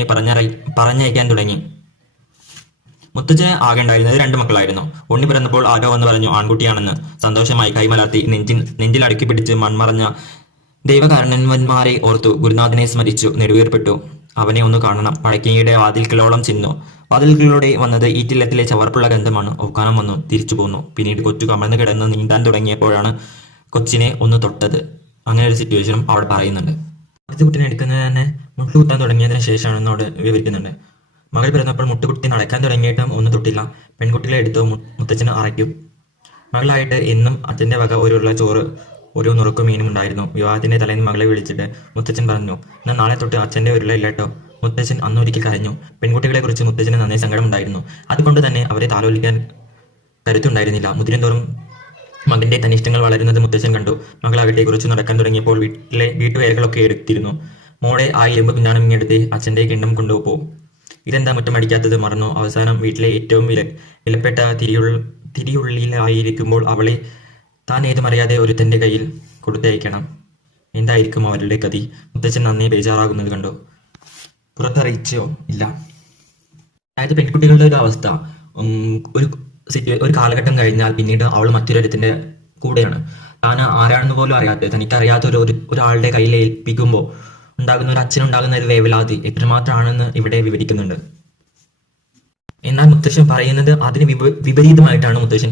പറഞ്ഞയക്കാൻ തുടങ്ങി. മുത്തച്ഛന് ആകെണ്ടായിരുന്നത് 2 മക്കളായിരുന്നു. ഉണ്ണി പിറന്നപ്പോൾ ആരോ വന്ന് പറഞ്ഞു ആൺകുട്ടിയാണെന്ന്. സന്തോഷമായി കൈമലർത്തി നെഞ്ചിൽ അടുക്കി പിടിച്ച് മൺമറഞ്ഞ ദൈവകാരണന്മാരെ ഓർത്തു. ഗുരുനാഥനെ സ്മരിച്ചു. നെടുവീർപ്പെട്ടു. അവനെ ഒന്ന് കാണണം. പഴക്കിയുടെ വാതിൽക്കിലോളം ചെന്നു. വാതിൽക്കിലൂടെ വന്നത് ഈറ്റില്ലത്തിലെ ചവർപ്പുള്ള ഗന്ധമാണ്. ഓക്കാനം വന്നു. തിരിച്ചു പോന്നു. പിന്നീട് കൊച്ചു കമഴ്ന്ന് കിടന്ന് നീന്താൻ തുടങ്ങിയപ്പോഴാണ് കൊച്ചിനെ ഒന്ന് തൊട്ടത്. അങ്ങനെ ഒരു സിറ്റുവേഷനും അവിടെ പറയുന്നുണ്ട്. ആദ്യത്തെ കുട്ടിനെ എടുക്കുന്നത് തന്നെ മുട്ടുകുത്താൻ തുടങ്ങിയതിനു ശേഷമാണെന്ന് അവിടെ വിവരിക്കുന്നുണ്ട്. മകൾ പിറന്നപ്പോൾ മുട്ടുകുട്ടി നടക്കാൻ തുടങ്ങിയിട്ടും ഒന്നും തൊട്ടില്ല. പെൺകുട്ടികളെ എടുത്തു മുത്തച്ഛന് അറയ്ക്കും. മകളായിട്ട് എന്നും അച്ഛൻ്റെ വക ഒരു ഉരുള ചോറ്, ഒരു നുറുക്കു മീനും ഉണ്ടായിരുന്നു. വിവാഹത്തിന്റെ തലേന്ന് മകളെ വിളിച്ചിട്ട് മുത്തച്ഛൻ പറഞ്ഞു, എന്നാൽ നാളെ തൊട്ട് അച്ഛൻ്റെ ഉരുള ഇല്ലട്ടോ. മുത്തച്ഛൻ അന്നൊരിക്കൽ കരഞ്ഞു. പെൺകുട്ടികളെ കുറിച്ച് മുത്തച്ഛന് നന്നേ സങ്കടമുണ്ടായിരുന്നു. അതുകൊണ്ട് തന്നെ അവരെ താലോലിക്കാൻ കരുത്തുണ്ടായിരുന്നില്ല. മുതിരുന്തോറും മകന്റെ തനിഷ്ടങ്ങൾ വളരുന്നത് മുത്തച്ഛൻ കണ്ടു. മകളാകട്ടെ കുറച്ച് നടക്കാൻ തുടങ്ങിയപ്പോൾ വീട്ടുവേലകളൊക്കെ എടുത്തിരുന്നു. മോളെ ആ ഇരുമ്പ് പിഞ്ഞാണം ഇങ്ങെടുത്ത് അച്ഛൻ്റെ കിണ്ണം കൊണ്ടുപോകും. ഇതെന്താ മുറ്റം അടിക്കാത്തത്? മറന്നു. അവസാനം വീട്ടിലെ ഏറ്റവും വിലപ്പെട്ട തിരിയുള്ളിലായിരിക്കുമ്പോൾ അവളെ താൻ ഏതുമറിയാതെ ഒരുത്തൻ്റെ കയ്യിൽ കൊടുത്തയക്കണം. എന്തായിരിക്കും അവരുടെ ഗതി? മുത്തച്ഛൻ നന്നേ ബേജാറാകുന്നത് കണ്ടു. പുറത്തറിയിച്ചോ ഇല്ല. അതായത് പെൺകുട്ടികളുടെ ഒരു അവസ്ഥ, ഒരു കാലഘട്ടം കഴിഞ്ഞാൽ പിന്നീട് അവൾ മറ്റൊരുത്തിന്റെ കൂടെയാണ്. താൻ ആരാണെന്ന് പോലും അറിയാത്ത, തനിക്കറിയാത്ത ഒരാളുടെ കയ്യിൽ ഏൽപ്പിക്കുമ്പോൾ ഉണ്ടാകുന്ന ഒരു അച്ഛനുണ്ടാകുന്ന ഒരു വേവലാതി എത്രമാത്രമാണെന്ന് ഇവിടെ വിവരിക്കുന്നുണ്ട്. എന്നാൽ മുത്തശ്ശൻ പറയുന്നത് അതിന് വിപരീതമായിട്ടാണ് മുത്തശ്ശൻ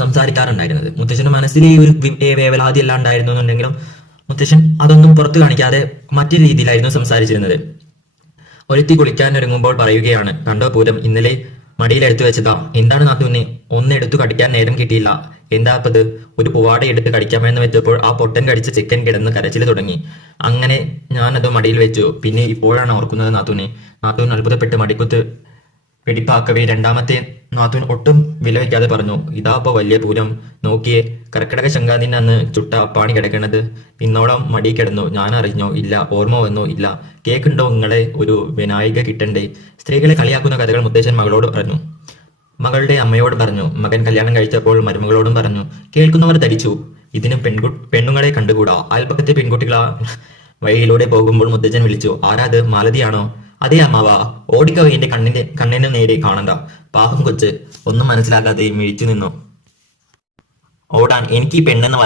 സംസാരിക്കാറുണ്ടായിരുന്നത്. മുത്തശ്ശന്റെ മനസ്സിൽ ഈ ഒരു വേവലാതി എല്ലാം ഉണ്ടായിരുന്നു എന്നുണ്ടെങ്കിലും മുത്തശ്ശൻ അതൊന്നും പുറത്തു കാണിക്കാതെ മറ്റു രീതിയിലായിരുന്നു സംസാരിച്ചിരുന്നത്. ഒരുത്തി കുളിക്കാൻ ഒരുങ്ങുമ്പോൾ പറയുകയാണ്, കണ്ടോ പൂരം, ഇന്നലെ മടിയിലെടുത്തു വെച്ചതാ. എന്താണ് നാത്തൂനെ? ഒന്നെടുത്തു കടിക്കാൻ നേരം കിട്ടിയില്ല. എന്താപ്പത്? ഒരു പൂവാട എടുത്ത് കടിക്കാമെന്ന് വെച്ചപ്പോൾ ആ പൊട്ടൻ കടിച്ച ചിക്കൻ കിടന്ന് കരച്ചിൽ തുടങ്ങി. അങ്ങനെ ഞാനത് മടിയിൽ വെച്ചു. പിന്നെ ഇപ്പോഴാണ് ഓർക്കുന്നത് നാത്തൂനെ. നാത്തൂൻ അത്ഭുതപ്പെട്ട് മടിക്കുത്ത് വെടിപ്പാക്കവേ രണ്ടാമത്തെ നാത്തൂൻ ഒട്ടും വില വയ്ക്കാതെ പറഞ്ഞു, ഇതാപ്പോ വലിയ പൂരം. നോക്കിയേ, കർക്കിടക ശങ്കാന്തിന് അന്ന് ചുട്ട അപ്പാണി കിടക്കണത്. ഇന്നോളം മടി കിടന്നു. ഞാൻ അറിഞ്ഞോ ഇല്ല, ഓർമ്മ വന്നോ ഇല്ല. കേക്കുണ്ടോ നിങ്ങളെ ഒരു വിനായിക കിട്ടണ്ടേ? സ്ത്രീകളെ കളിയാക്കുന്ന കഥകൾ മുത്തശ്ശൻ മകളോട് പറഞ്ഞു. മകളുടെ അമ്മയോട് പറഞ്ഞു. മകൻ കല്യാണം കഴിച്ചപ്പോൾ മരുമകളോടും പറഞ്ഞു. കേൾക്കുന്നവർ ധരിച്ചു ഇതിന് പെണ്ണുങ്ങളെ കണ്ടുകൂടാ. അയൽപ്പക്കത്തെ പെൺകുട്ടികൾ വഴിയിലൂടെ പോകുമ്പോൾ മുത്തച്ഛൻ വിളിച്ചു, ആരാത്, മാലതിയാണോ? അതേ അമ്മാവാ, ഓടിക്കോ, എന്റെ കണ്ണിന് നേരെ കാണണ്ട. പാവം കൊച്ച് ഒന്നും മനസ്സിലാക്കാതെ മിഴിച്ചു നിന്നു. ഓടാൻ എനിക്ക് ഈ പെണ്ണെന്ന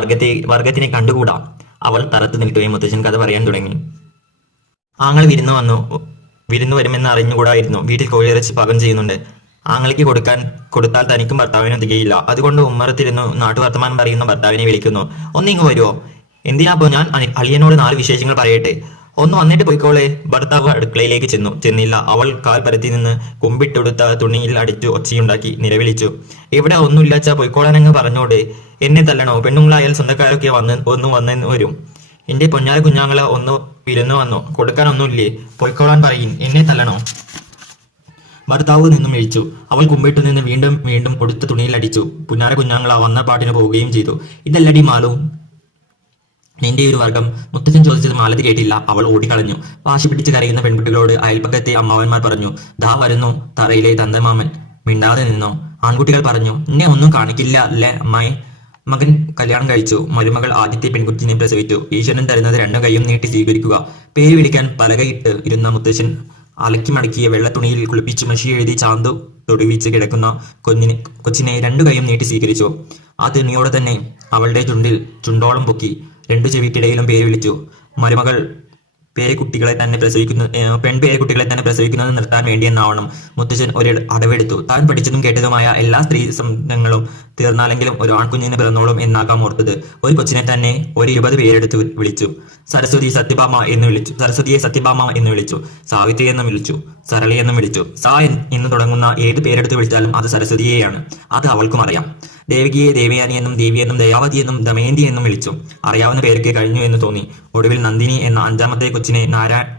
വർഗത്തിനെ കണ്ടുകൂടാ. അവൾ തറത്ത് നിൽക്കുകയും മുത്തച്ഛൻ കഥ പറയാൻ തുടങ്ങി. ആങ്ങൾ വിരുന്നു വരുമെന്ന് അറിഞ്ഞുകൂടായിരുന്നു. വീട്ടിൽ കോഴിയിറച്ചി പാകം ചെയ്യുന്നുണ്ട്. ആങ്ങൾക്ക് കൊടുത്താൽ തനിക്കും ഭർത്താവിനും തികയില്ല. അതുകൊണ്ട് ഉമ്മറത്തിരുന്നു നാട്ടുവർത്തമാനം പറയുന്ന ഭർത്താവിനെ വിളിക്കുന്നു. ഒന്നിങ്ങ് വരുമോ? എന്തിനാപ്പോ? ഞാൻ അളിയനോട് 4 വിശേഷങ്ങൾ പറയട്ടെ. ഒന്ന് വന്നിട്ട് പോയിക്കോളെ. ഭർത്താവ് അടുക്കളയിലേക്ക് ചെന്നില്ല. അവൾ കാൽ പരത്തി നിന്ന് കുമ്പിട്ടെടുത്ത തുണിയിൽ അടിച്ചു ഒച്ചയുണ്ടാക്കി നിലവിളിച്ചു. ഇവിടെ ഒന്നുമില്ലച്ചാ പോയിക്കോളാനങ്ങ് പറഞ്ഞോടെ. എന്നെ തല്ലണോ? പെണ്ണുങ്ങളായാൽ സ്വന്തക്കാരൊക്കെ വന്നെന്ന് വരും. എന്റെ പൊന്നാര കുഞ്ഞാങ്ങള ഒന്ന് വിരുന്നു വന്നു. കൊടുക്കാനൊന്നുമില്ലേ? പോയിക്കോളാൻ പറയും. എന്നെ തല്ലണോ? ഭർത്താവ് നിന്നും ഇഴിച്ചു. അവൾ കുമ്പിട്ടു നിന്ന് വീണ്ടും വീണ്ടും കൊടുത്ത തുണിയിൽ അടിച്ചു. പുന്നാര കുഞ്ഞാങ്ങള വന്ന പാട്ടിന് പോവുകയും ചെയ്തു. ഇതല്ലടി മാലു നിന്റെ ഒരു വർഗം? മുത്തച്ഛൻ ചോദിച്ചത് മാലതി കേട്ടില്ല. അവൾ ഓടിക്കളഞ്ഞു. വാശി പിടിച്ച് കരയുന്ന പെൺകുട്ടികളോട് അയൽപ്പക്കത്തെ അമ്മാവന്മാർ പറഞ്ഞു, ദാ വരുന്നു തറയിലെ തന്തമാമൻ. മിണ്ടാതെ നിന്നോ? ആൺകുട്ടികൾ പറഞ്ഞു, എന്നെ ഒന്നും കാണിക്കില്ല അല്ലേ അമ്മായി? മകൻ കല്യാണം കഴിച്ചു. മരുമകൾ ആദ്യത്തെ പെൺകുട്ടിനെ പ്രസവിച്ചു. ഈശ്വരൻ തരുന്നത് 2 കൈയും നീട്ടി സ്വീകരിക്കുക. പേര് വിളിക്കാൻ പലകയിട്ട് ഇരുന്ന മുത്തച്ഛൻ അലക്കി മടക്കിയ വെള്ളത്തുണിയിൽ കുളിപ്പിച്ചു മഷി എഴുതി ചാന്തു തൊടുവിച്ച് കിടക്കുന്ന കൊച്ചിനെ 2 കൈയും നീട്ടി സ്വീകരിച്ചു. ആ തുണിയോടെ തന്നെ അവളുടെ ചുണ്ടോളം പൊക്കി 2 ചെവിക്കിടയിലും പേര് വിളിച്ചു. മരുമകൾ പെൺപേരക്കുട്ടികളെ തന്നെ പ്രസവിക്കുന്നത് നിർത്താൻ വേണ്ടിയെന്നാവണം. മുത്തച്ഛൻ ഒരു അടവെടുത്തു. താൻ പഠിച്ചതും കേട്ടതുമായ എല്ലാ സ്ത്രീ സംബന്ധങ്ങളും തീർന്നാലെങ്കിലും ഒരു ആൺകുഞ്ഞിന് പിറന്നോളും എന്നാകാം ഓർത്തത്. ഒരു കൊച്ചിനെ തന്നെ ഒരു 20 പേരെടുത്ത് വിളിച്ചു. സരസ്വതിയെ സത്യഭാമ എന്ന് വിളിച്ചു. സാവിത്രി എന്നും വിളിച്ചു. സരളി എന്നും വിളിച്ചു. എന്ന് തുടങ്ങുന്ന ഏത് പേരെടുത്ത് വിളിച്ചാലും അത് സരസ്വതിയെയാണ്. അത് അവൾക്കും അറിയാം. ദേവികയെ ദേവയാനി എന്നും ദേവിയെന്നും ദയാവതി എന്നും ദമയന്തി എന്നും വിളിച്ചു. അറിയാവുന്ന പേരൊക്കെ കഴിഞ്ഞു എന്ന് തോന്നി. ഒടുവിൽ നന്ദിനി എന്ന 5ാമത്തെ കൊച്ചിനെ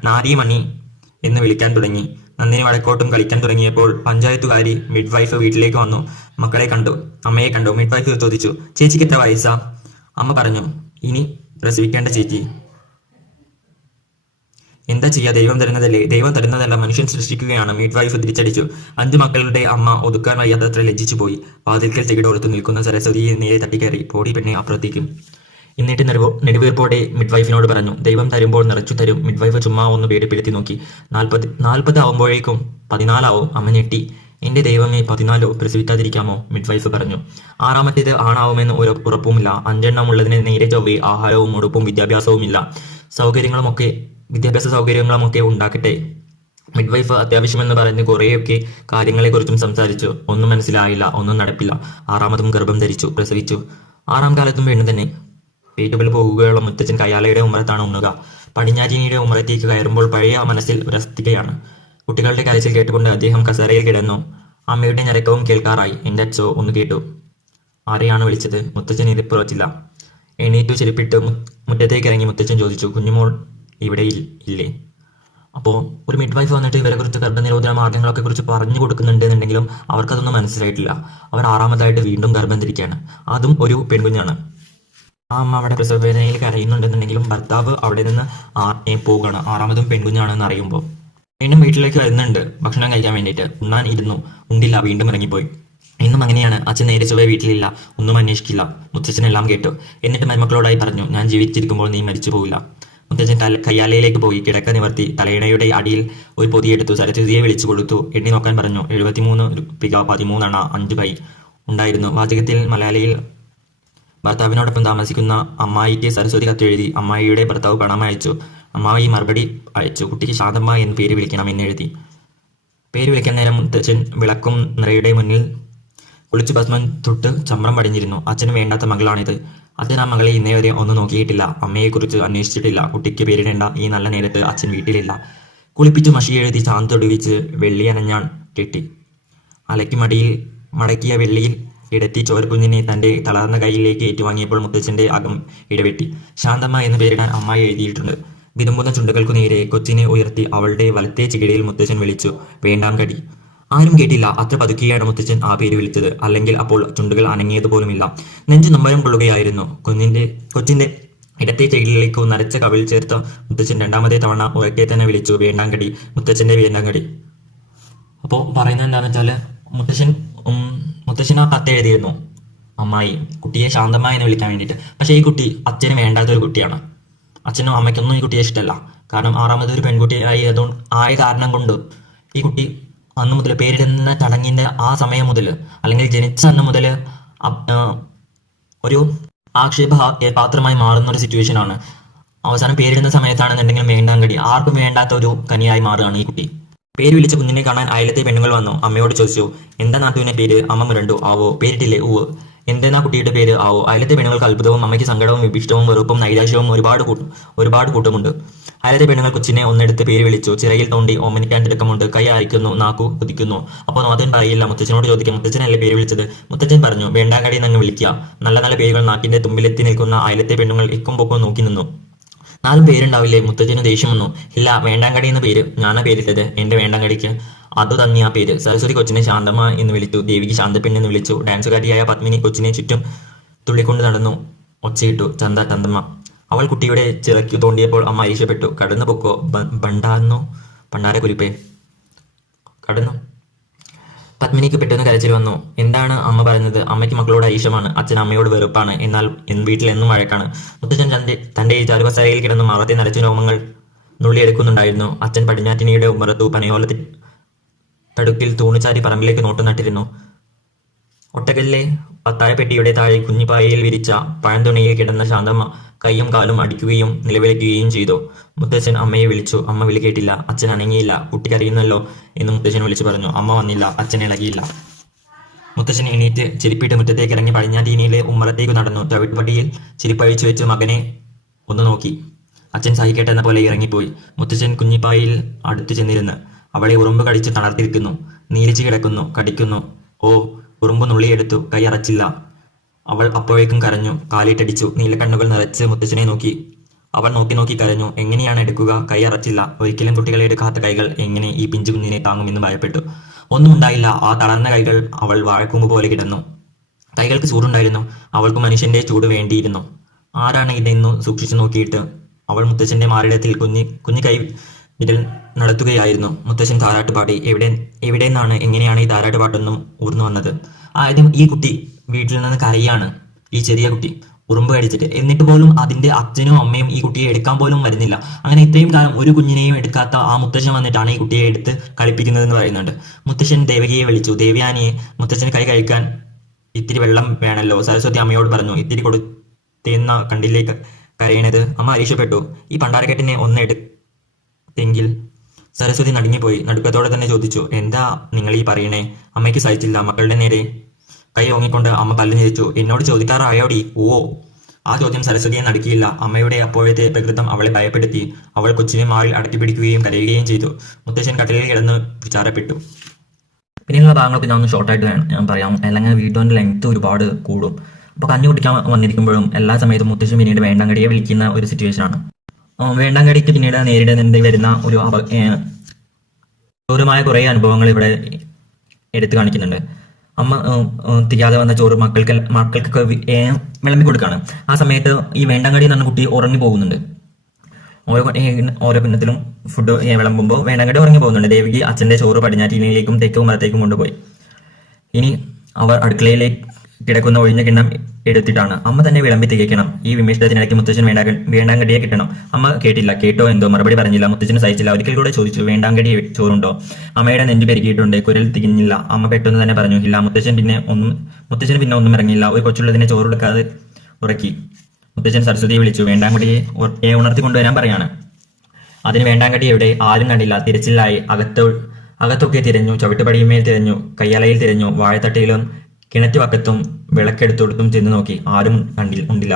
നാരീമണി എന്ന് വിളിക്കാൻ തുടങ്ങി. നന്ദിനി വടക്കോട്ടും കളിക്കാൻ തുടങ്ങിയപ്പോൾ പഞ്ചായത്തുകാരി മിഡ്വൈഫ് വീട്ടിലേക്ക് വന്നു. അമ്മയെ കണ്ടു. മിഡ്വൈഫ് ചോദിച്ചു, ചേച്ചിക്ക് എത്ര വയസ്സാ? അമ്മ പറഞ്ഞു, ഇനി പ്രസവിക്കേണ്ട ചേച്ചി. എന്താ ചെയ്യാ, ദൈവം തരുന്നതല്ല മനുഷ്യൻ സൃഷ്ടിക്കുകയാണ്. മിഡ്വൈഫ് തിരിച്ചടിച്ചു. 5 മക്കളുടെ അമ്മ ഒതുക്കാൻ വയ്യാത്തത്ര ലജ്ജിച്ചു പോയി. വാതിൽക്കൽ ചെകിടോർത്ത് നിൽക്കുന്ന സരസ്വതിയെ നേരെ തട്ടിക്കയറി. പോടി പെണ്ണെ അപ്പുറത്തേക്കും. എന്നിട്ട് നെടുവീർപ്പോടെ മിഡ്വൈഫിനോട് പറഞ്ഞു, ദൈവം തരുമ്പോൾ നിറച്ചു തരും. മിഡ്വൈഫ് ചുമ്മാ ഒന്ന് പേടിപ്പെടുത്തി നോക്കി. 40 ആവുമ്പോഴേക്കും 14 ആവും. അമ്മ ഞെട്ടി. എന്റെ ദൈവമേ, 14 പ്രസവിക്കാതിരിക്കാമോ? മിഡ്വൈഫ് പറഞ്ഞു. 6ാമത്തേത് ആണാവുമെന്ന് ഒരു ഉറപ്പുമില്ല. 5 എണ്ണം ഉള്ളതിന് നേരെ ചൊവ്വേ ആഹാരവും ഉടുപ്പും വിദ്യാഭ്യാസ സൗകര്യങ്ങളുമൊക്കെ ഉണ്ടാക്കട്ടെ. മിഡ്വൈഫ് അത്യാവശ്യമെന്ന് പറഞ്ഞ് കുറേയൊക്കെ കാര്യങ്ങളെക്കുറിച്ചും സംസാരിച്ചു. ഒന്നും മനസ്സിലായില്ല. ഒന്നും നടപ്പില്ല. 6ാമതും ഗർഭം ധരിച്ചു. പ്രസവിച്ചു. 6ാം കാലത്തും പെണ്ണു തന്നെ. പേറ്റുകൾ പോകുകയുള്ള മുത്തച്ഛൻ കയ്യാലയുടെ ഉമ്മറത്താണ് ഉണ്ണുക. പടിഞ്ഞാറ്റിനിയുടെ ഉമ്മറത്തേക്ക് കയറുമ്പോൾ പഴയ മനസ്സിൽ രസിക്കുകയാണ്. കുട്ടികളുടെ കരച്ചിൽ കേട്ടുകൊണ്ട് അദ്ദേഹം കസേരയിൽ കിടന്നു. അമ്മയുടെ ഞരക്കവും കേൾക്കാറായി. എന്റെ അച്ഛോ ഒന്ന് കേട്ടു. ആരെയാണ് വിളിച്ചത്? മുത്തച്ഛൻ ഇരിപ്പുറച്ചില്ല. എണീറ്റു ചെരുപ്പിട്ട് മുറ്റത്തേക്ക് ഇറങ്ങി മുത്തച്ഛൻ ചോദിച്ചു, കുഞ്ഞുമോൾ ഇവിടെ ഇല്ലേ? അപ്പോൾ ഒരു മിഡ്വൈഫ് വന്നിട്ട് ഇവരെ കുറിച്ച് ഗർഭനിരോധന മാർഗങ്ങളൊക്കെ കുറിച്ച് പറഞ്ഞു കൊടുക്കുന്നുണ്ടെന്നുണ്ടെങ്കിലും അവർക്കതൊന്നും മനസ്സിലായിട്ടില്ല. അവർ 6ാമതായിട്ട് വീണ്ടും ഗർഭം ധരിക്കുകയാണ്. അതും ഒരു പെൺകുഞ്ഞാണ്. ആ അമ്മ അവിടെ പ്രസവവേദനയിൽ കരയുന്നുണ്ടെന്നുണ്ടെങ്കിലും ഭർത്താവ് അവിടെ നിന്ന് പോവുകയാണ്. 6ാമതും പെൺകുഞ്ഞാണെന്ന് അറിയുമ്പോൾ വീണ്ടും വീട്ടിലേക്ക് വരുന്നുണ്ട് ഭക്ഷണം കഴിക്കാൻ വേണ്ടിയിട്ട്. ഉണ്ണാൻ ഇരുന്നു. ഉണ്ടില്ല. വീണ്ടും ഇറങ്ങിപ്പോയി. ഇന്നും അങ്ങനെയാണ്. അച്ഛൻ നേരെ ചൊവ്വേ വീട്ടിലില്ല. ഒന്നും അന്വേഷിക്കില്ല. മുത്തച്ഛനെല്ലാം കേട്ടു. എന്നിട്ട് മരുമക്കളോടായി പറഞ്ഞു, ഞാൻ ജീവിച്ചിരിക്കുമ്പോൾ നീ മരിച്ചു പോവില്ല. മുത്തച്ഛൻ കയ്യാലയിലേക്ക് പോയി കിടക്ക നിവർത്തി തലയിണയുടെ അടിയിൽ ഒരു പൊതിയെടുത്തു. സരസ്വതിയെ വിളിച്ചു കൊടുത്തു. എണ്ണി നോക്കാൻ പറഞ്ഞു. 73 രൂപ 13 അണ 5 കൈ ഉണ്ടായിരുന്നു. വാചകത്തിൽ മലയാളിയിൽ ഭർത്താവിനോടൊപ്പം താമസിക്കുന്ന അമ്മായിക്ക് സരസ്വതി കത്തെഴുതി. അമ്മായിയുടെ ഭർത്താവ് പണം അയച്ചു. അമ്മായി മറുപടി അയച്ചു. കുട്ടിക്ക് ശാന്തമ്മ എന്ന് പേര് വിളിക്കണം എന്നെഴുതി. പേര് വിളിക്കാൻ നേരം മുത്തച്ഛൻ വിളക്കും നിറയുടെ മുന്നിൽ കുളിച്ചു ഭസ്മം തൊട്ട് ചമ്രം പടിഞ്ഞിരുന്നു. അച്ഛന് വേണ്ടാത്ത മകളാണിത്. അച്ഛൻ ആ മകളെ ഇന്നേ വരെ ഒന്നും നോക്കിയിട്ടില്ല. അമ്മയെക്കുറിച്ച് അന്വേഷിച്ചിട്ടില്ല. കുട്ടിക്ക് പേരിടേണ്ട ഈ നല്ല നേരത്ത് അച്ഛൻ വീട്ടിലില്ല. കുളിപ്പിച്ച് മഷി എഴുതി ചാന്ത് തൊടുവിച്ച് വെള്ളി അനഞ്ഞാൻ കെട്ടി. അലക്കി മടക്കിയ വെള്ളിയിൽ കിടത്തി ചോരക്കുഞ്ഞിനെ തന്റെ തളർന്ന കൈയിലേക്ക് ഏറ്റുവാങ്ങിയപ്പോൾ മുത്തച്ഛന്റെ അകം ഇടവെട്ടി. ശാന്തമ്മ എന്ന് പേരിടാൻ അമ്മായി എഴുതിയിട്ടുണ്ട്. വിതുമ്പുന്ന ചുണ്ടുകൾക്കു നേരെ കൊച്ചിനെ ഉയർത്തി അവളുടെ വലത്തെ ചികിടയിൽ മുത്തച്ഛൻ വിളിച്ചു, വേണ്ടാം കടി. ആരും കേട്ടില്ല. അത്ര പതുക്കിയാണ് മുത്തച്ഛൻ ആ പേര് വിളിച്ചത്. അല്ലെങ്കിൽ അപ്പോൾ ചുണ്ടുകൾ അനങ്ങിയതുപോലുമില്ല. നെഞ്ചു നൊമ്പരം കൊള്ളുകയായിരുന്നു. കൊച്ചിന്റെ ഇടത്തെ ചെകിളിലേക്ക് നരച്ച കവിൾ ചേർത്ത മുത്തച്ഛൻ 2ാമത്തെ തവണ ഉറക്കെ തന്നെ വിളിച്ചു, വേണ്ടാങ്കടി, മുത്തച്ഛന്റെ വേണ്ടാങ്കടി. അപ്പോൾ പറയുന്നത് എന്താണെന്ന് വെച്ചാൽ മുത്തച്ഛൻ ആ കത്ത് എഴുതിയിരുന്നു. അമ്മായി കുട്ടിയെ ശാന്തമായി എന്ന് വിളിക്കാൻ വേണ്ടിയിട്ട്. പക്ഷേ ഈ കുട്ടി അച്ഛന് വേണ്ടാത്തൊരു കുട്ടിയാണ്. അച്ഛനും അമ്മയ്ക്കൊന്നും ഈ കുട്ടിയെ ഇഷ്ടമല്ല. കാരണം ആറാമതൊരു പെൺകുട്ടിയായി ആയ കാരണം കൊണ്ട് ഈ കുട്ടി അന്ന് മുതൽ പേരിടുന്ന ചടങ്ങിൻ്റെ ആ സമയം മുതൽ അല്ലെങ്കിൽ ജനിച്ച അന്ന് മുതൽ ഒരു ആക്ഷേപ പാത്രമായി മാറുന്ന ഒരു സിറ്റുവേഷനാണ്. അവസാനം പേരിടുന്ന സമയത്താണെന്നുണ്ടെങ്കിൽ വേണ്ടാങ്കടി ആർക്കും വേണ്ടാത്ത ഒരു കനിയായി മാറുകയാണ് ഈ കുട്ടി. പേര് വിളിച്ച കുഞ്ഞിനെ കാണാൻ അയലത്തെ പെണ്ണുങ്ങൾ വന്നു. അമ്മയോട് ചോദിച്ചു, എന്താ നാത്തുവിന്റെ പേര്? അമ്മ മുരണ്ടു. ആവോ, പേരിട്ടില്ലേ? ഊവ്. എന്തെന്നാ കുട്ടിയുടെ പേര്? ആവോ. അയലത്തെ പെണ്ണുങ്ങൾക്ക് അത്ഭുതവും അമ്മയ്ക്ക് സങ്കടവും വിഭിഷ്ടവും വെറുപ്പും നൈരാശ്യവും ഒരുപാട് കൂട്ടമുണ്ട്. അയലത്തെ പെണ്ണുങ്ങൾ കൊച്ചിനെ ഒന്നെടുത്ത് പേര് വിളിച്ചു. ചിറയിൽ തോണ്ടി ഓമനിക്കാൻ തിടക്കമുണ്ട്. കൈ അയക്കുന്നു, നാക്കു കുതിക്കുന്നു. അപ്പോൾ നാഥൻ പറയില്ല, മുത്തച്ഛനോട് ചോദിക്കും, മുത്തച്ഛനല്ലേ പേര് വിളിച്ചത്? മുത്തച്ഛൻ പറഞ്ഞു, വേണ്ടാങ്കടി എന്നങ്ങ് വിളിക്കുക. നല്ല നല്ല പേരുകൾ നാക്കിന്റെ തുമ്പിലെത്തി നിൽക്കുന്ന അയലത്തെ പെണ്ണുങ്ങൾ ഇക്കും പൊക്കും നോക്കി നിന്നു. 4 പേരുണ്ടാവില്ലേ? മുത്തച്ഛന് ദേഷ്യം വന്നു. ഇല്ല, വേണ്ടാങ്കടി എന്ന പേര് ഞാനാ പേരിട്ടത്. എന്റെ വേണ്ടാങ്കടിക്ക് അതു തന്നെ ആ പേര്. സരസ്വതി കൊച്ചിനെ ശാന്തമ്മ എന്ന് വിളിച്ചു. ദേവിക്ക് ശാന്തപ്പെണ്ണ് എന്ന് വിളിച്ചു. ഡാൻസുകാരിയായ പത്മിനി കൊച്ചിനെ ചുറ്റും തുള്ളിക്കൊണ്ട് നടന്നു. ഒച്ചയിട്ടു, ചന്ത ചന്തമ്മ. അവൾ കുട്ടിയുടെ ചിറയ്ക്കു തോണ്ടിയപ്പോൾ അമ്മ അരീക്ഷപ്പെട്ടു. കടന്നു പൊക്കോ പണ്ടാരക്കുരിപ്പേ, കടന്നു. പത്മിനിക്ക് പെട്ടെന്ന് കരച്ചിൽ വന്നു. എന്താണ് അമ്മ പറയുന്നത്? അമ്മയ്ക്ക് മക്കളോട് അരീക്ഷമാണ്, അച്ഛൻ അമ്മയോട് വെറുപ്പാണ്, എന്നാൽ വീട്ടിൽ എന്നും വഴക്കാണ്. മുത്തച്ഛൻ തന്റെ ഈ ചാരുകസേരയിൽ കിടന്ന് മാറത്തെ നരച്ച രോമങ്ങൾ നുള്ളിയെടുക്കുന്നുണ്ടായിരുന്നു. അച്ഛൻ പടിഞ്ഞാറ്റിനിയുടെ ഉമ്മറത്തു പനയോലത്തിൽ തടുക്കിൽ തൂണുചാരി പറമ്പിലേക്ക് നോട്ടു നട്ടിരുന്നു. ഒട്ടകലിലെ പത്തായപ്പെട്ടിയുടെ താഴെ കുഞ്ഞിപ്പായയിൽ വിരിച്ച പഴന്തുണിയിൽ കിടന്ന ശാന്തമ്മ കൈയും കാലും അടിക്കുകയും നിലവിളിക്കുകയും ചെയ്തു. മുത്തച്ഛൻ അമ്മയെ വിളിച്ചു. അമ്മ വിളി കേട്ടില്ല. അച്ഛൻ അനങ്ങിയില്ല. കുട്ടി കരയുന്നല്ലോ എന്ന് മുത്തച്ഛൻ വിളിച്ചു പറഞ്ഞു. അമ്മ വന്നില്ല. അച്ഛൻ ഇളകിയില്ല. മുത്തച്ഛൻ എണീറ്റ് ചെരിപ്പിട്ട് മുറ്റത്തേക്ക് ഇറങ്ങി പടിഞ്ഞാറ്റീനിയിലെ ഉമ്മറത്തേക്ക് നടന്നു. ചവിട്ടുപടിയിൽ ചിരിപ്പഴിച്ചു വെച്ച് മകനെ ഒന്ന് നോക്കി. അച്ഛൻ സഹിക്കട്ടെന്ന പോലെ ഇറങ്ങിപ്പോയി. മുത്തച്ഛൻ കുഞ്ഞിപ്പായിൽ അടുത്തു ചെന്നിരുന്ന് അവളെ ഉറുമ്പ് കടിച്ച് തളർത്തിരിക്കുന്നു. നീലിച്ചു കിടക്കുന്നു, കടിക്കുന്നു. ഓ, ഉറുമ്പ് നുള്ളിയെടുത്തു. കൈ അറച്ചില്ല. അവൾ അപ്പോഴേക്കും കരഞ്ഞു. കാലിട്ടടിച്ചു. നീലക്കണ്ണുകൾ നിറച്ച് മുത്തച്ഛനെ നോക്കി. അവൾ നോക്കി നോക്കി കരഞ്ഞു. എങ്ങനെയാണ് എടുക്കുക? കൈ അറച്ചില്ല. ഒരിക്കലും കുട്ടികളെ എടുക്കാത്ത കൈകൾ എങ്ങനെ ഈ പിഞ്ചു കുഞ്ഞിനെ താങ്ങുമെന്ന് ഭയപ്പെട്ടു. ഒന്നും ഉണ്ടായില്ല. ആ തളർന്ന കൈകൾ അവൾ വാഴക്കൂമ്പ് പോലെ കിടന്നു. കൈകൾക്ക് ചൂടുണ്ടായിരുന്നു. അവൾക്ക് മനുഷ്യന്റെ ചൂട് വേണ്ടിയിരുന്നു. ആരാണ് ഇതെന്നു സൂക്ഷിച്ചു നോക്കിയിട്ട് അവൾ മുത്തച്ഛന്റെ മാറിടത്തിൽ കുഞ്ഞു കൈ വിരൽ നടത്തുകയായിരുന്നു. മുത്തച്ഛൻ താരാട്ടുപാടി. എവിടെന്നാണ് എങ്ങനെയാണ് ഈ താരാട്ടുപാട്ടൊന്നും ഊർന്നു വന്നത്? ആദ്യം ഈ കുട്ടി വീട്ടിൽ നിന്ന് കരയാണ്. ഈ ചെറിയ കുട്ടി ഉറുമ്പ് കടിച്ചിട്ട്. എന്നിട്ട് പോലും അതിന്റെ അച്ഛനും അമ്മയും ഈ കുട്ടിയെ എടുക്കാൻ പോലും വരുന്നില്ല. അങ്ങനെ ഇത്രയും കാലം ഒരു കുഞ്ഞിനെയും എടുക്കാത്ത ആ മുത്തച്ഛൻ വന്നിട്ടാണ് ഈ കുട്ടിയെ എടുത്ത് കളിപ്പിക്കുന്നതെന്ന് പറയുന്നുണ്ട്. മുത്തച്ഛൻ ദേവകിയെ വിളിച്ചു. ദേവയാനിയെ മുത്തച്ഛന് കൈ കഴിക്കാൻ ഇത്തിരി വെള്ളം വേണമല്ലോ. സരസ്വതി അമ്മയോട് പറഞ്ഞു. ഇത്തിരി കൊടുത്തേന്ന കണ്ടിലേക്ക് കരയണത്. അമ്മ അരീക്ഷപ്പെട്ടു. ഈ പണ്ടാരക്കെട്ടിനെ ഒന്ന് എടുത്തെങ്കിൽ. സരസ്വതി നടുങ്ങിപ്പോയി. നടുക്കത്തോടെ തന്നെ ചോദിച്ചു, എന്താ നിങ്ങൾ ഈ പറയണേ? അമ്മയ്ക്ക് സഹിച്ചില്ല. മക്കളുടെ നേരെ കൈ ഓങ്ങിക്കൊണ്ട് അമ്മ പല്ല് ഞെരിച്ചു. എന്നോട് ചോദിക്കാറായോടി? ഓ. ആ ചോദ്യം സരസ്വതിയെ നടുക്കിയില്ല. അമ്മയുടെ അപ്പോഴത്തെ പ്രകൃതം അവളെ ഭയപ്പെടുത്തി. അവൾ കൊച്ചിനെ മാറിൽ അടക്കി പിടിക്കുകയും കരയുകയും ചെയ്തു. മുത്തശ്ശൻ കട്ടിലിൽ കിടന്ന് വിചാരപ്പെട്ടു. പിന്നെയുള്ള ഭാഗങ്ങളൊക്കെ ഞാൻ ഒന്ന് ഷോർട്ടായിട്ട് ഞാൻ പറയാം, അല്ലെങ്കിൽ വീഡിയോന്റെ ലെങ്ത് ഒരുപാട് കൂടും. അപ്പോൾ കഞ്ഞി കുടിക്കാൻ വന്നിരിക്കുമ്പോഴും എല്ലാ സമയത്തും മുത്തശ്ശൻ പിന്നീട് വേണ്ടാങ്കടിയെ വിളിക്കുന്ന ഒരു സിറ്റുവേഷനാണ്. വേണ്ടാങ്കടിക്ക് പിന്നീട് നേരിടേണ്ടി വരുന്ന ഒരു ക്രൂരമായ കുറേ അനുഭവങ്ങൾ ഇവിടെ എടുത്തു കാണിക്കുന്നുണ്ട്. അമ്മ തിരിയാതെ വന്ന ചോറ് മക്കൾക്കൊക്കെ വിളമ്പി കൊടുക്കുകയാണ്. ആ സമയത്ത് ഈ വേണ്ടാങ്കടി എന്ന് പറഞ്ഞ കുട്ടി ഉറങ്ങി പോകുന്നുണ്ട്. ഓരോ പിന്നത്തിലും ഫുഡ് വിളമ്പുമ്പോൾ വേണ്ടാങ്കടി ഉറങ്ങി പോകുന്നുണ്ട്. ദേവിക്ക് അച്ഛൻ്റെ ചോറ് പടിഞ്ഞാറ്റിനിലേക്കും തെക്കും മരത്തേക്കും കൊണ്ടുപോയി. ഇനി അവർ അടുക്കളയിലേക്ക് കിടക്കുന്ന ഒഴിഞ്ഞ കിണ്ണം എടുത്തിട്ടാണ് അമ്മ തന്നെ വിളമ്പി തികയ്ക്കണം. ഈ വിമർശനത്തിനിടയ്ക്ക് മുത്തച്ഛൻ വേണ്ടാങ്കടിയെ കിട്ടണം. അമ്മ കേട്ടില്ല. കേട്ടോ എന്തോ മറുപടി പറഞ്ഞില്ല. മുത്തച്ഛന് സഹിച്ചില്ല. ഒരിക്കൽ കൂടെ ചോദിച്ചു, വേണ്ടാങ്കടി ചോറുണ്ടോ? അമ്മയുടെ നെഞ്ചു പെരുകിയിട്ടുണ്ട്. കുരൽ തികഞ്ഞില്ല. അമ്മ പെട്ടെന്ന് തന്നെ പറഞ്ഞു, ഇല്ല. മുത്തച്ഛന് പിന്നെ ഒന്നും ഇറങ്ങിയില്ല. ഒരു കൊച്ചുള്ളതിനെ ചോറെടുക്കാതെ ഉറക്കി. മുത്തച്ഛൻ സരസ്വതിയെ വിളിച്ചു. വേണ്ടാങ്കടിയെ ഉണർത്തി കൊണ്ടുവരാൻ പറയാണ്. അതിന് വേണ്ടാങ്കടി എവിടെ? ആരും കണ്ടില്ല. തിരച്ചിലായി. അകത്തൊക്കെ തിരഞ്ഞു. ചവിട്ടുപടിയുമേൽ തിരഞ്ഞു. കയ്യാലയിൽ തിരഞ്ഞു. വാഴത്തട്ടിയിലും കിണറ്റുവക്കത്തും വിളക്കെടുത്തോടത്തും ചെന്ന് നോക്കി. ആരും ഉണ്ടില്ല.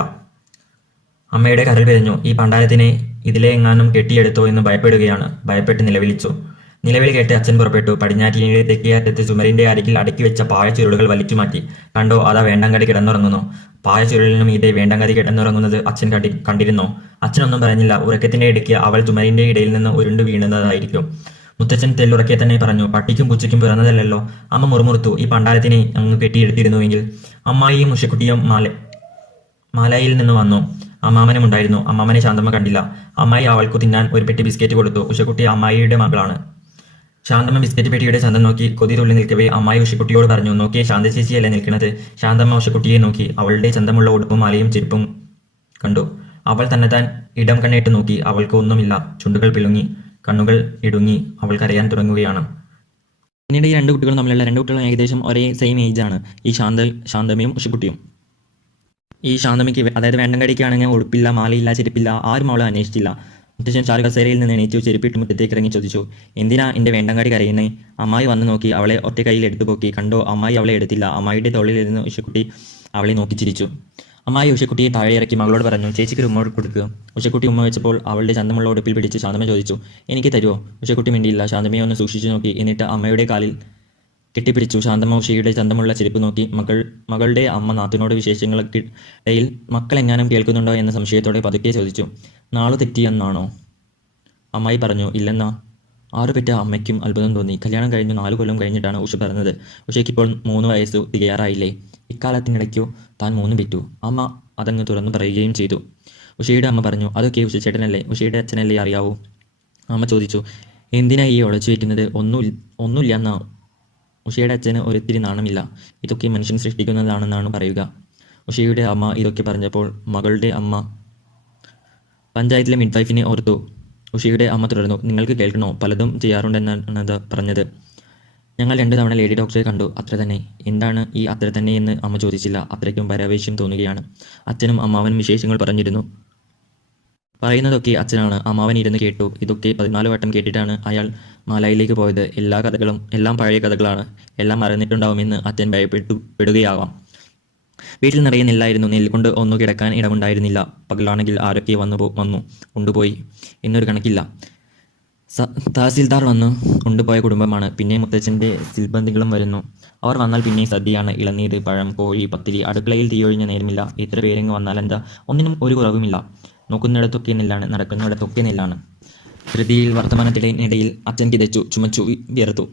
അമ്മയുടെ കരൽ പിരഞ്ഞു. ഈ പണ്ടാരത്തിനെ ഇതിലെ എങ്ങാനും കെട്ടിയെടുത്തോ എന്ന് ഭയപ്പെട്ട് നിലവിളിച്ചു. നിലവിളി കേട്ട് അച്ഛൻ പുറപ്പെട്ടു. പടിഞ്ഞാറ്റിനിയുടെ തെക്കേ അറ്റത്ത് ചുമരിന്റെ അരികിൽ അടക്കി വെച്ച പായ ചുരുളുകൾ വലിച്ചു മാറ്റി. കണ്ടോ, അതാ വേണ്ടാങ്കടി കിടന്നുറങ്ങുന്നു. പായ ചുരുളിനും ഇതേ വേണ്ടാങ്കടി കിടന്നുറങ്ങുന്നത് അച്ഛൻ കണ്ടിരുന്നോ? അച്ഛനൊന്നും പറഞ്ഞില്ല. ഉറക്കത്തിന്റെ ഇടയ്ക്ക് അവൾ ചുമരിന്റെ ഇടയിൽ നിന്ന് ഉരുണ്ടു വീണതായിരിക്കും. മുത്തച്ഛൻ തെല്ലുറക്കെ തന്നെ പറഞ്ഞു, പട്ടിക്കും പൂച്ചയ്ക്കും പിറന്നതല്ലോ. അമ്മ മുറുമുറുത്തു. ഈ പണ്ടാരത്തിനെ അങ്ങ് കെട്ടിയെടുത്തിരുന്നുവെങ്കിൽ. അമ്മായിയും ഉഷക്കുട്ടിയും മാലായിൽ നിന്ന് വന്നു. അമ്മാമനും ഉണ്ടായിരുന്നു. അമ്മാമനെ ശാന്തമ്മ കണ്ടില്ല. അമ്മായി അവൾക്കു തിന്നാൻ ഒരു പെട്ടി ബിസ്ക്കറ്റ് കൊടുത്തു. ഉഷക്കുട്ടി അമ്മായിയുടെ മകളാണ്. ശാന്തമ്മ ബിസ്ക്കറ്റ് പെട്ടിയുടെ ചന്തം നോക്കി കൊതി തുള്ളി നിൽക്കവേ അമ്മായി ഉഷക്കുട്ടിയോട് പറഞ്ഞു, നോക്കിയേ ശാന്തചേച്ചിയല്ലേ നിൽക്കുന്നത്. ശാന്തമ്മ ഉഷക്കുട്ടിയെ നോക്കി. അവളുടെ ചന്തമുള്ള ഉടുപ്പും മാലയും ചെരുപ്പും കണ്ടു. അവൾ തന്നെത്താൻ ഇടം കണ്ണിട്ട് നോക്കി. അവൾക്ക് ഒന്നുമില്ല. ചുണ്ടുകൾ പിളുങ്ങി, കണ്ണുകൾ ഇടുങ്ങി. അവൾ കരയാൻ തുടങ്ങുകയാണ്. പിന്നീട് ഈ രണ്ട് കുട്ടികളും തമ്മിലുള്ള രണ്ട് കുട്ടികളും ഏകദേശം ഒരേ സെയിം ഏജാണ്. ഈ ശാന്തമ്മയും ഉഷക്കുട്ടിയും. ഈ ശാന്തമ്മയ്ക്ക് അതായത് വേണ്ടങ്കടിക്കാണെങ്കിൽ ഉടുപ്പില്ല, മാലയില്ല, ചെരുപ്പില്ല. ആരും അവളെ അന്വേഷിച്ചില്ല. മുത്തശ്ശൻ ചാരു കസേരയിൽ നിന്ന് എണീറ്റു. ചെരുപ്പിട്ട് മുറ്റത്തേക്ക് ഇറങ്ങി ചോദിച്ചു, എന്തിനാ എൻ്റെ വേണ്ടങ്കാടി കരയുന്നേ? അമ്മായി വന്നു നോക്കി. അവളെ ഒറ്റ കയ്യിൽ എടുത്തു പോക്കി. കണ്ടോ, അമ്മായി അവളെ എടുത്തില്ല. അമ്മായിയുടെ തോളിലിരുന്ന് ഉഷക്കുട്ടി അവളെ നോക്കി ചിരിച്ചു. അമ്മായി ഉഷക്കുട്ടിയെ താഴെ ഇറക്കി മകളോട് പറഞ്ഞു, ചേച്ചിക്ക് ഉമ്മ കൊടുക്കുക. ഉഷക്കുട്ടി ഉമ്മ വെച്ചപ്പോൾ അവളുടെ ചന്തമുള്ള ഉടുപ്പിൽ പിടിച്ച് ശാന്തമ്മ ചോദിച്ചു, എനിക്ക് തരുമോ? ഉഷക്കുട്ടി മിണ്ടിയില്ല. ശാന്തമ്മയെ ഒന്ന് സൂക്ഷിച്ചു നോക്കി. എന്നിട്ട് അമ്മയുടെ കാലിൽ കെട്ടിപ്പിടിച്ചു. ശാന്തമ്മ ഉഷയുടെ ചന്തമുള്ള ചെരുപ്പ് നോക്കി. മകളുടെ അമ്മ നാത്തിനോട് വിശേഷങ്ങൾക്കിടയിൽ മക്കളെങ്ങാനും കേൾക്കുന്നുണ്ടോ എന്ന സംശയത്തോടെ പതുക്കെ ചോദിച്ചു, നാളു തെറ്റിയെന്നാണോ? അമ്മായി പറഞ്ഞു, ഇല്ലെന്നാ. ആറുപെറ്റ അമ്മയ്ക്കും അത്ഭുതം തോന്നി. കല്യാണം കഴിഞ്ഞ് 4 കൊല്ലം കഴിഞ്ഞിട്ടാണ് ഉഷ പറഞ്ഞത്. ഉഷയ്ക്കിപ്പോൾ 3 വയസ്സ് തികയാറായില്ലേ? ഇക്കാലത്തിനിടയ്ക്കോ താൻ 3 പെറ്റു. അമ്മ അതങ്ങ് തുറന്നു പറയുകയും ചെയ്തു. ഉഷയുടെ അമ്മ പറഞ്ഞു, അതൊക്കെ ഉഷച്ചേട്ടനല്ലേ, ഉഷയുടെ അച്ഛനല്ലേ അറിയാവൂ. അമ്മ ചോദിച്ചു, എന്തിനാ ഈ ഒളിച്ചു വയ്ക്കുന്നത്? ഒന്നുമില്ല എന്നാ. ഉഷയുടെ അച്ഛന് ഒരിത്തിരി നാണമില്ല. ഇതൊക്കെ മനുഷ്യൻ സൃഷ്ടിക്കുന്നതാണെന്നാണ് പറയുക. ഉഷയുടെ അമ്മ ഇതൊക്കെ പറഞ്ഞപ്പോൾ മകളുടെ അമ്മ പഞ്ചായത്തിലെ മിഡ്വൈഫിനെ ഓർത്തു. ഉഷയുടെ അമ്മ തുടർന്നു, നിങ്ങൾക്ക് കേൾക്കണോ? പലതും ചെയ്യാറുണ്ടെന്നാണ് പറഞ്ഞത്. ഞങ്ങൾ 2 തവണ ലേഡി ഡോക്ടറെ കണ്ടു. അത്ര തന്നെ. എന്താണ് ഈ അത്ര തന്നെ എന്ന് അമ്മ ചോദിച്ചില്ല. അത്രയ്ക്കും പരാവേശ്യം തോന്നുകയാണ്. അച്ഛനും അമ്മാവനും വിശേഷങ്ങൾ പറഞ്ഞിരുന്നു. പറയുന്നതൊക്കെ അച്ഛനാണ്. അമ്മാവൻ ഇരുന്ന് കേട്ടു. ഇതൊക്കെ 14 വട്ടം കേട്ടിട്ടാണ് അയാൾ മാലായിലേക്ക് പോയത്. എല്ലാം പഴയ കഥകളാണ്. എല്ലാം മറന്നിട്ടുണ്ടാവുമെന്ന് അച്ഛൻ ഭയപ്പെടുകയാവാം. വീട്ടിൽ നിറയെ നെല്ലായിരുന്നു. നെല്ലുകൊണ്ട് ഒന്നു കിടക്കാൻ ഇടമുണ്ടായിരുന്നില്ല. പകലാണെങ്കിൽ ആരൊക്കെ വന്നു കൊണ്ടുപോയി എന്നൊരു കണക്കില്ല. തഹസിൽദാർ വന്ന് കൊണ്ടുപോയ കുടുംബമാണ്. പിന്നെ മുത്തച്ഛൻ്റെ സിൽബന്ധികളും വരുന്നു. അവർ വന്നാൽ പിന്നെ സദ്യയാണ്. ഇളനീര്, പഴം, കോഴി, പത്തിരി. അടുക്കളയിൽ തീയൊഴിഞ്ഞ നേരമില്ല. എത്ര പേരെങ്ങ് വന്നാലെന്താ? ഒന്നിനും ഒരു കുറവുമില്ല. നോക്കുന്നിടത്തൊക്കെ നെല്ലാണ്, നടക്കുന്നിടത്തൊക്കെ നെല്ലാണ്. ധൃതിയിൽ വർത്തമാനത്തിനിടയിൽ അച്ഛൻ കിതച്ചു, ചുമച്ചു, വിയർത്തു.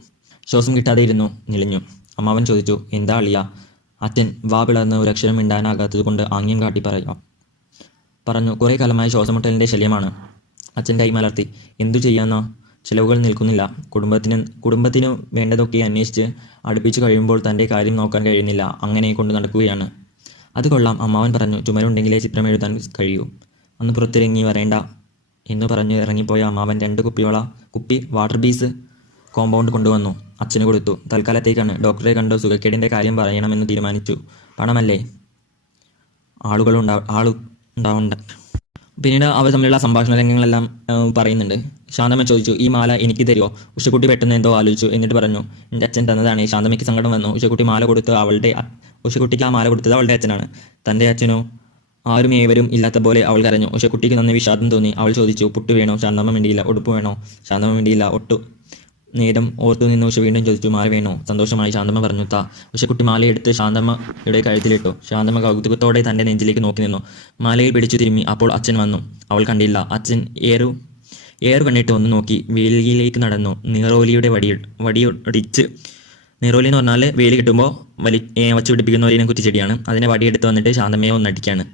ശ്വാസം കിട്ടാതെ ഇരുന്നു, നിലഞ്ഞു. അമ്മാവൻ ചോദിച്ചു, എന്താ അളിയ? അച്ഛൻ വാ പിളർന്ന് ഒരക്ഷരം മിണ്ടാനാകാത്തത് കൊണ്ട് ആംഗ്യം കാട്ടി പറഞ്ഞു, കുറേ കാലമായി ശ്വാസമുട്ടലിൻ്റെ ശല്യമാണ്. അച്ഛൻ കൈമലർത്തി. എന്തു ചെയ്യാന്നാ? ചിലവുകൾ നിൽക്കുന്നില്ല. കുടുംബത്തിനു വേണ്ടതൊക്കെ അന്വേഷിച്ച് അടുപ്പിച്ചു കഴിയുമ്പോൾ തൻ്റെ കാര്യം നോക്കാൻ കഴിയുന്നില്ല. അങ്ങനെ കൊണ്ട് നടക്കുകയാണ്. അത് കൊള്ളാം, അമ്മാവൻ പറഞ്ഞു. ചുമരുണ്ടെങ്കിലേ ചിത്രം എഴുതാൻ കഴിയൂ. അന്ന് പുറത്തിറങ്ങി വരേണ്ട എന്നു പറഞ്ഞ് ഇറങ്ങിപ്പോയ അമ്മാവൻ 2 കുപ്പി വാട്ടർ ബീസ് കോമ്പൗണ്ട് കൊണ്ടുവന്നു. അച്ഛന് കൊടുത്തു. തൽക്കാലത്തേക്കാണ്. ഡോക്ടറെ കണ്ടു സുഖക്കേടിൻ്റെ കാര്യം പറയണമെന്ന് തീരുമാനിച്ചു. പണമല്ലേ? ആളുണ്ടാവണ്ട. പിന്നീട് അവർ തമ്മിലുള്ള സംഭാഷണ രംഗങ്ങളെല്ലാം പറയുന്നുണ്ട്. ശാന്തമ്മ ചോദിച്ചു, ഈ മാല എനിക്ക് തരുമോ? ഉഷക്കുട്ടി പെട്ടെന്ന് എന്തോ ആലോചിച്ചു. എന്നിട്ട് പറഞ്ഞു, എൻ്റെ അച്ഛൻ തന്നതാണ്. ശാന്തമ്മയ്ക്ക് സങ്കടം വന്നു. ഉഷക്കുട്ടിക്ക് ആ മാല കൊടുത്തത് അവളുടെ അച്ഛനാണ്. തൻ്റെ അച്ഛനോ ആരും ഏവരും ഇല്ലാത്ത പോലെ അവൾ കരഞ്ഞു. ഉഷക്കുട്ടിക്ക് നന്ദി വിഷാദം തോന്നി. അവൾ ചോദിച്ചു, പുട്ട് വേണോ? ശാന്തമ്മ മിണ്ടിയില്ല. ഉടുപ്പ് വേണോ? ശാന്തമ്മ മിണ്ടിയില്ല. ഒട്ടു നേരം ഓർത്തു നിന്ന് ഉഷ വീണ്ടും ചോദിച്ചു, മാല വേണോ? സന്തോഷമായി ശാന്തമ്മ പറഞ്ഞു, താ. ഉഷക്കുട്ടി മാലയെടുത്ത് ശാന്തമ്മയുടെ കഴുത്തിലിട്ടു. ശാന്തമ്മ കൗതുകത്തോടെ തൻ്റെ നെഞ്ചിലേക്ക് നോക്കി നിന്നു. മാലയിൽ പിടിച്ചു തിരുമ്മി. അപ്പോൾ അച്ഛൻ വന്നു. അവൾ കണ്ടില്ല. അച്ഛൻ ഏറു കണ്ടിട്ട് ഒന്ന് നോക്കി. വേലിയിലേക്ക് നടന്നു. നീറോലിയുടെ വടിയൊടിച്ച്, നീറോലി എന്ന് പറഞ്ഞാൽ വേലി കിട്ടുമ്പോൾ വച്ചു പിടിപ്പിക്കുന്ന ഒരു കുറ്റിച്ചെടിയാണ്. അതിനെ വടിയെടുത്ത് വന്നിട്ട് ശാന്തമ്മയെ ഒന്നടിക്കാണ്.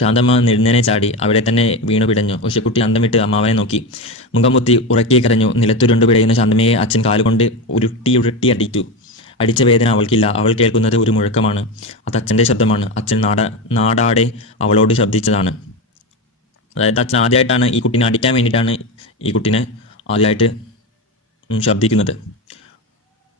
ശാന്തമ്മ നെടുന്നേനെ ചാടി. അവിടെ തന്നെ വീണു പിടഞ്ഞു. ഉഷക്കുട്ടി അന്തം വിട്ട് അമ്മാവനെ നോക്കി. മുഖം പൊത്തി ഉറക്കെ കരഞ്ഞു. നിലത്തുരുണ്ടു പിടയുന്ന ശാന്തമ്മയെ അച്ഛൻ കാലുകൊണ്ട് ഉരുട്ടി അടിച്ചു. അടിച്ച വേദന അവൾക്കില്ല. അവൾ കേൾക്കുന്നത് ഒരു മുഴക്കമാണ്. അത് അച്ഛൻ്റെ ശബ്ദമാണ്. അച്ഛൻ നാടാടെ അവളോട് ശബ്ദിച്ചതാണ്. അതായത് അച്ഛൻ ആദ്യമായിട്ടാണ് ഈ കുട്ടീനെ അടിക്കാൻ വേണ്ടിയിട്ടാണ് ഈ കുട്ടീനെ ആദ്യമായിട്ട് ശബ്ദിക്കുന്നത്.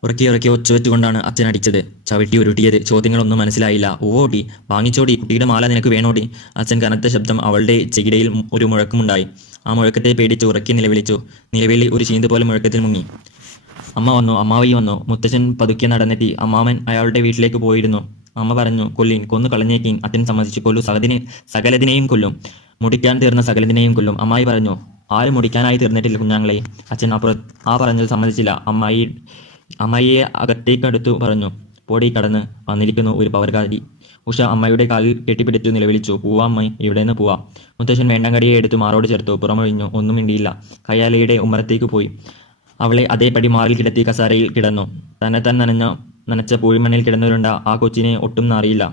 ഉറക്കി ഒച്ച വെച്ചുകൊണ്ടാണ് അച്ഛൻ അടിച്ചത്, ചവിട്ടി ഉരുട്ടിയത്. ചോദ്യങ്ങളൊന്നും മനസ്സിലായില്ല. ഓടി വാങ്ങിച്ചോടി, കുട്ടിയുടെ മാല നിനക്ക് വേണോടി? അച്ഛൻ കനത്ത ശബ്ദം. അവളുടെ ചെകിടയിൽ ഒരു മുഴക്കമുണ്ടായി. ആ മുഴക്കത്തെ പേടിച്ച് ഉറക്കി നിലവിളിച്ചു. നിലവിളി ഒരു ചീന്ത് പോലെ മുഴക്കത്തിൽ മുങ്ങി. അമ്മാവി വന്നു. മുത്തച്ഛൻ പതുക്കെ നടന്നെത്തി. അമ്മാവൻ അയാളുടെ വീട്ടിലേക്ക് പോയിരുന്നു. അമ്മ പറഞ്ഞു, കൊന്നു കളഞ്ഞേക്കീൻ. അച്ഛൻ സമ്മതിച്ചു. സകലതിനെയും കൊല്ലും. മുടിക്കാൻ തീർന്ന സകലതിനെയും കൊല്ലും. അമ്മായി പറഞ്ഞു, ആരും മുടിക്കാനായി തീർന്നിട്ടില്ല കുഞ്ഞാങ്ങളെ. അച്ഛൻ പറഞ്ഞത് സമ്മതിച്ചില്ല. അമ്മയെ അകത്തേക്കടുത്തു പറഞ്ഞു, പൊടി കടന്ന് വന്നിരിക്കുന്നു ഒരു പവർകാരി. ഉഷ അമ്മയുടെ കാലിൽ കെട്ടിപ്പിടിച്ചു നിലവിളിച്ചു, പൂവാമ്മ, ഇവിടെ നിന്ന് പോവാം. മുത്തശ്ശൻ വേണ്ടങ്കടിയെ എടുത്തു മാറോട് ചേർത്തു. പുറമൊഴിഞ്ഞു. ഒന്നും മിണ്ടിയില്ല. കയ്യാലയുടെ ഉമ്മറത്തേക്ക് പോയി. അവളെ അതേപടി മാറിൽ കിടത്തി കസാരയിൽ കിടന്നു. തന്നെത്താൻ നനച്ച പൂഴിമണ്ണിൽ കിടന്നുരുണ്ട ആ കൊച്ചിനെ ഒട്ടും അറിയില്ല.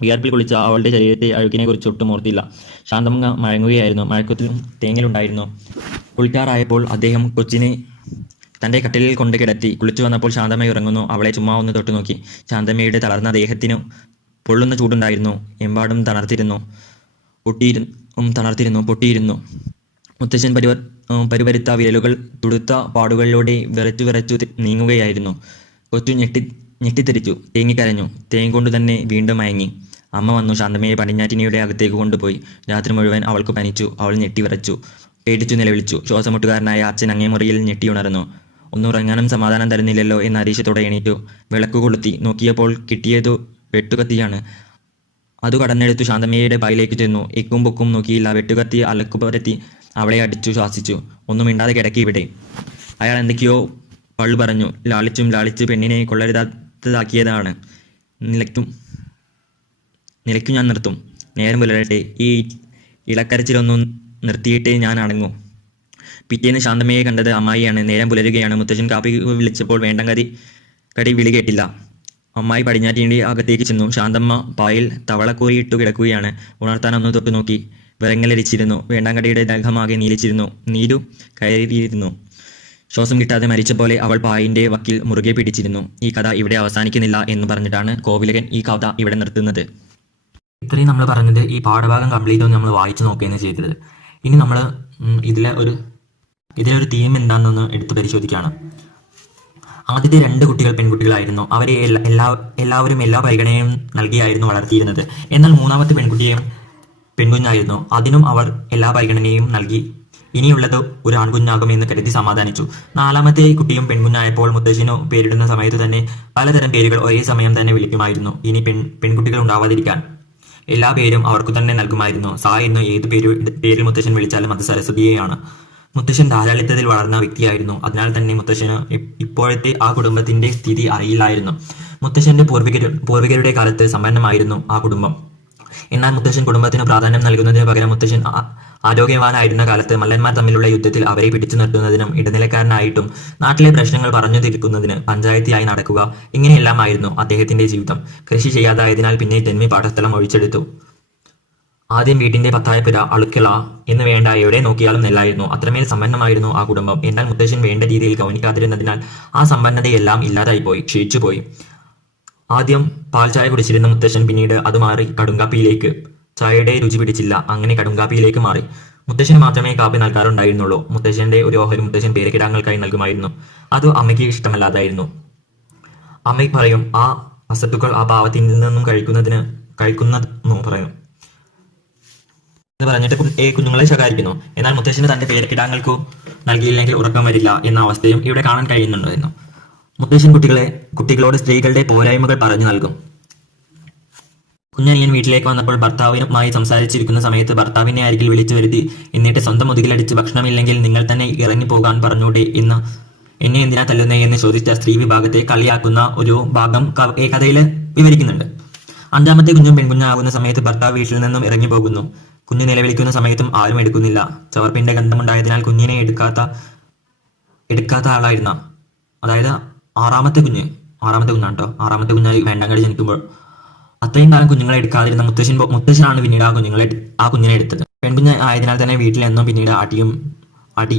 വിയർപ്പിൽ കുളിച്ച അവളുടെ ശരീരത്തെ അഴുക്കിനെക്കുറിച്ച് ഒട്ടും ഓർത്തില്ല. ശാന്തമങ്ങ മഴങ്ങുകയായിരുന്നു. മഴക്കത്തിൽ തേങ്ങലുണ്ടായിരുന്നു. കുളിക്കാറായപ്പോൾ അദ്ദേഹം കൊച്ചിനെ തൻ്റെ കട്ടിലിൽ കൊണ്ട് കിടത്തി. കുളിച്ചു വന്നപ്പോൾ ശാന്തമ്മ ഉറങ്ങുന്നു. അവളെ ചുമ്മാ ഒന്ന് തൊട്ടു നോക്കി. ശാന്തമ്മയുടെ തളർന്ന ദേഹത്തിനു പൊള്ളുന്ന ചൂടുണ്ടായിരുന്നു. എമ്പാടും പൊട്ടിയിരുന്നു. മുത്തശ്ശൻ പരുവരുത്ത വിരലുകൾ തുടുത്ത പാടുകളിലൂടെ വിറച്ചു നീങ്ങുകയായിരുന്നു. കൊച്ചു ഞെട്ടിത്തെറിച്ചു, തേങ്ങിക്കരഞ്ഞു. തേങ്ങ കൊണ്ട് തന്നെ വീണ്ടും മയങ്ങി. അമ്മ വന്നു ശാന്തമ്മയെ പടിഞ്ഞാറ്റിനിയുടെ അകത്തേക്ക് കൊണ്ടുപോയി. രാത്രി മുഴുവൻ അവൾക്ക് പനിച്ചു. അവൾ ഞെട്ടിവിറച്ചു, പേടിച്ചു നിലവിളിച്ചു. ശ്വാസമുട്ടുകാരനായ അച്ഛൻ അങ്ങേ മുറിയിൽ ഞെട്ടിയുണർന്നു. ഒന്നുറങ്ങാനും സമാധാനം തരുന്നില്ലല്ലോ എന്ന അരീശത്തോടെ എണീറ്റു. വിളക്ക് കൊളുത്തി. നോക്കിയപ്പോൾ കിട്ടിയതു വെട്ടുകത്തിയാണ്. അത് കടന്നെടുത്തു ശാന്തമ്മയുടെ ബായിലേക്ക് ചെന്നു. എക്കും പൊക്കും നോക്കിയില്ല. വെട്ടുകത്തി അലക്കുപരത്തി അവളെ അടിച്ചു ശ്വാസിച്ചു. ഒന്നും മിണ്ടാതെ കിടക്കി ഇവിടെ. അയാൾ എന്തൊക്കെയോ പള്ളു പറഞ്ഞു. ലാളിച്ച് പെണ്ണിനെ കൊള്ളരുതാത്തതാക്കിയതാണ്. നിലയ്ക്കു ഞാൻ നിർത്തും. നേരം പുലരട്ടെ. ഈ ഇളക്കരച്ചിലൊന്നും നിർത്തിയിട്ടേ ഞാൻ അടങ്ങൂ. പിറ്റേന്ന് ശാന്തമ്മയെ കണ്ടത് അമ്മായിയാണ്. നേരം പുലരുകയാണ്. മുത്തശ്ശൻ കാപ്പി വിളിച്ചപ്പോൾ കടി വിളി കേട്ടില്ല. അമ്മായി പടിഞ്ഞാറ്റിൻ്റെ അകത്തേക്ക് ചെന്നു. ശാന്തമ്മ പായിൽ തവളക്കോരിയിട്ടു കിടക്കുകയാണ്. ഉണർത്താനൊന്ന് തൊട്ടു നോക്കി. വിറങ്ങലരിച്ചിരുന്നു. വേണ്ടാങ്കടിയുടെ ദാഹമാകെ നീരു കയറിയിരുന്നു. ശ്വാസം കിട്ടാതെ മരിച്ച പോലെ അവൾ പായിൻ്റെ വക്കിൽ മുറുകെ പിടിച്ചിരുന്നു. ഈ കഥ ഇവിടെ അവസാനിക്കുന്നില്ല എന്ന് പറഞ്ഞിട്ടാണ് കോവിലകൻ ഈ കഥ ഇവിടെ നിർത്തുന്നത്. ഇത്രയും നമ്മൾ പറഞ്ഞത് ഈ പാഠഭാഗം കംപ്ലീറ്റ് ഒന്ന് നമ്മൾ വായിച്ചു നോക്കുകയാണ് ചെയ്തത്. ഇനി നമ്മൾ ഇതിലെ ഒരു തീം എന്താണെന്നൊന്ന് എടുത്ത് പരിശോധിക്കുകയാണ്. ആദ്യത്തെ 2 കുട്ടികൾ പെൺകുട്ടികളായിരുന്നു. അവരെ എല്ലാവരും എല്ലാ പരിഗണനയും നൽകിയായിരുന്നു വളർത്തിയിരുന്നത്. എന്നാൽ 3ാമത്തെ പെൺകുഞ്ഞായിരുന്നു. അതിനും അവർ എല്ലാ പരിഗണനയും നൽകി. ഇനിയുള്ളത് ഒരു ആൺകുഞ്ഞാകും എന്ന് കരുതി സമാധാനിച്ചു. 4ാമത്തെ കുട്ടിയും പെൺകുഞ്ഞായപ്പോൾ മുത്തശ്ശിനു പേരിടുന്ന സമയത്ത് തന്നെ പലതരം പേരുകൾ ഒരേ സമയം തന്നെ വിളിക്കുമായിരുന്നു. ഇനി പെൺകുട്ടികൾ ഉണ്ടാവാതിരിക്കാൻ എല്ലാ പേരും അവർക്കു തന്നെ നൽകുമായിരുന്നു. എന്ന് ഏത് പേരിൽ മുത്തശ്ശൻ വിളിച്ചാലും അത് സരസ്വതിയെയാണ്. മുത്തശ്ശൻ ധാരാളിത്തത്തിൽ വളർന്ന വ്യക്തിയായിരുന്നു. അതിനാൽ തന്നെ മുത്തശ്ശന് ഇപ്പോഴത്തെ ആ കുടുംബത്തിന്റെ സ്ഥിതി അറിയില്ലായിരുന്നു. മുത്തശ്ശന്റെ പൂർവികരുടെ കാലത്ത് സമ്പന്നമായിരുന്നു ആ കുടുംബം. എന്നാൽ മുത്തശ്ശൻ കുടുംബത്തിന് പ്രാധാന്യം നൽകുന്നതിന് പകരം മുത്തശ്ശൻ ആരോഗ്യവാനായിരുന്ന കാലത്ത് മല്ലന്മാർ തമ്മിലുള്ള യുദ്ധത്തിൽ അവരെ പിടിച്ചു നിർത്തുന്നതിനും ഇടനിലക്കാരനായിട്ടും നാട്ടിലെ പ്രശ്നങ്ങൾ പറഞ്ഞു തിരിക്കുന്നതിന് പഞ്ചായത്തിയായി നടക്കുക, ഇങ്ങനെയെല്ലാമായിരുന്നു അദ്ദേഹത്തിന്റെ ജീവിതം. കൃഷി ചെയ്യാതായതിനാൽ പിന്നെ ജന്മി പാഠസ്ഥലം ഒഴിച്ചെടുത്തു. ആദ്യം വീട്ടിന്റെ പത്തായപ്പുര, അടുക്കള എന്ന് വേണ്ട എവിടെ നോക്കിയാലും നെല്ലായിരുന്നു. അത്രമേൽ സമ്പന്നമായിരുന്നു ആ കുടുംബം. എന്നാൽ മുത്തശ്ശൻ വേണ്ട രീതിയിൽ ഗൗനിക്കാതിരുന്നതിനാൽ ആ സമ്പന്നതയെല്ലാം ഇല്ലാതായിപ്പോയി, ക്ഷയിച്ചുപോയി. ആദ്യം പാൽ ചായ കുടിച്ചിരുന്ന മുത്തശ്ശൻ പിന്നീട് അത് മാറി കടുങ്കാപ്പിയിലേക്ക്. ചായയുടെ രുചി പിടിച്ചില്ല. അങ്ങനെ കടുങ്കാപ്പിയിലേക്ക് മാറി. മുത്തശ്ശന് മാത്രമേ കാപ്പി നൽകാറുണ്ടായിരുന്നുള്ളൂ. മുത്തശ്ശന്റെ ഒരു ഓഹരി മുത്തശ്ശൻ പേരക്കിടാങ്ങൾക്കായി നൽകുമായിരുന്നു. അത് അമ്മയ്ക്ക് ഇഷ്ടമല്ലാതായിരുന്നു. അമ്മ പറയും, ആ വസ്തുക്കൾ ആ പാവത്തിൽ നിന്നും കഴിക്കുന്നു പറയും എന്ന് പറഞ്ഞിട്ട് കുഞ്ഞുങ്ങളെ ശകാരിക്കുന്നു. എന്നാൽ മുത്തശ്ശന് തന്റെ പേരക്കിടാങ്ങൾക്കു നൽകിയില്ലെങ്കിൽ ഉറക്കം വരില്ല എന്ന അവസ്ഥയും ഇവിടെ കാണാൻ കഴിയുന്നുണ്ടായിരുന്നു. മുത്തശ്ശൻ കുട്ടികളോട് സ്ത്രീകളുടെ പോരായ്മകൾ പറഞ്ഞു നൽകും. കുഞ്ഞനിയൻ വീട്ടിലേക്ക് വന്നപ്പോൾ ഭർത്താവിനുമായി സംസാരിച്ചിരിക്കുന്ന സമയത്ത് ഭർത്താവിനെ അരികിൽ വിളിച്ചു വരുത്തി, എന്നിട്ട് സ്വന്തം മുതുകിലടിച്ച് ഭക്ഷണമില്ലെങ്കിൽ നിങ്ങൾ തന്നെ ഇറങ്ങിപ്പോകാൻ പറഞ്ഞൂടെ എന്നെ എന്തിനാ തല്ലുന്നേ എന്ന് ചോദിച്ച സ്ത്രീ വിഭാഗത്തെ കളിയാക്കുന്ന ഒരു ഭാഗം കഥയിൽ വിവരിക്കുന്നുണ്ട്. 5ാമത്തെ കുഞ്ഞും പെൺകുഞ്ഞാകുന്ന സമയത്ത് ഭർത്താവ് വീട്ടിൽ നിന്നും ഇറങ്ങി പോകുന്നു. കുഞ്ഞ് നിലവിളിക്കുന്ന സമയത്തും ആരും എടുക്കുന്നില്ല. ചവർപ്പിന്റെ ഗന്ധമുണ്ടായതിനാൽ കുഞ്ഞിനെ എടുക്കാത്ത ആളായിരുന്ന, അതായത് 6ാമത്തെ കുഞ്ഞായി വേണ്ടാങ്കടി ജനിക്കുമ്പോൾ അത്രയും കാലം കുഞ്ഞുങ്ങളെ എടുക്കാതിരുന്ന മുത്തശ്ശനാണ് പിന്നീട് ആ കുഞ്ഞിനെ എടുത്തത്. പെൺകുഞ്ഞ് ആയതിനാൽ തന്നെ വീട്ടിൽ എന്നും പിന്നീട് അടി,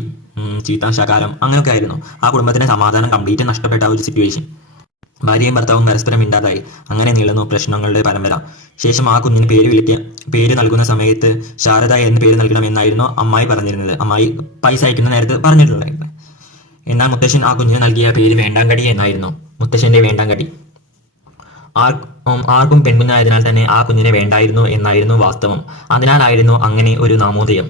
ചീത്ത, ശകാരം അങ്ങനെയൊക്കെ ആയിരുന്നു. ആ കുടുംബത്തിന്റെ സമാധാനം കംപ്ലീറ്റ് നഷ്ടപ്പെട്ട ഒരു സിറ്റുവേഷൻ. ഭാര്യയും ഭർത്താവും പരസ്പരം ഇണ്ടാതായി. അങ്ങനെ നീളുന്നു പ്രശ്നങ്ങളുടെ പരമ്പര. ശേഷം ആ കുഞ്ഞിന് പേര് നൽകുന്ന സമയത്ത് ശാരദ എന്ന് പേര് നൽകണമെന്നായിരുന്നു അമ്മായി പറഞ്ഞിരുന്നത്. അമ്മായി പൈസ അയക്കുന്ന നേരത്ത് പറഞ്ഞിട്ടുണ്ടായിരുന്നത്. എന്നാൽ മുത്തശ്ശൻ ആ കുഞ്ഞിന് നൽകിയ പേര് വേണ്ടാങ്കടി എന്നായിരുന്നു. മുത്തശ്ശന്റെ വേണ്ടാങ്കടി. ആർക്കും പെൺകുഞ്ഞായതിനാൽ തന്നെ ആ കുഞ്ഞിനെ വേണ്ടായിരുന്നു എന്നായിരുന്നു വാസ്തവം. അതിനാലായിരുന്നു അങ്ങനെ ഒരു നാമോദയം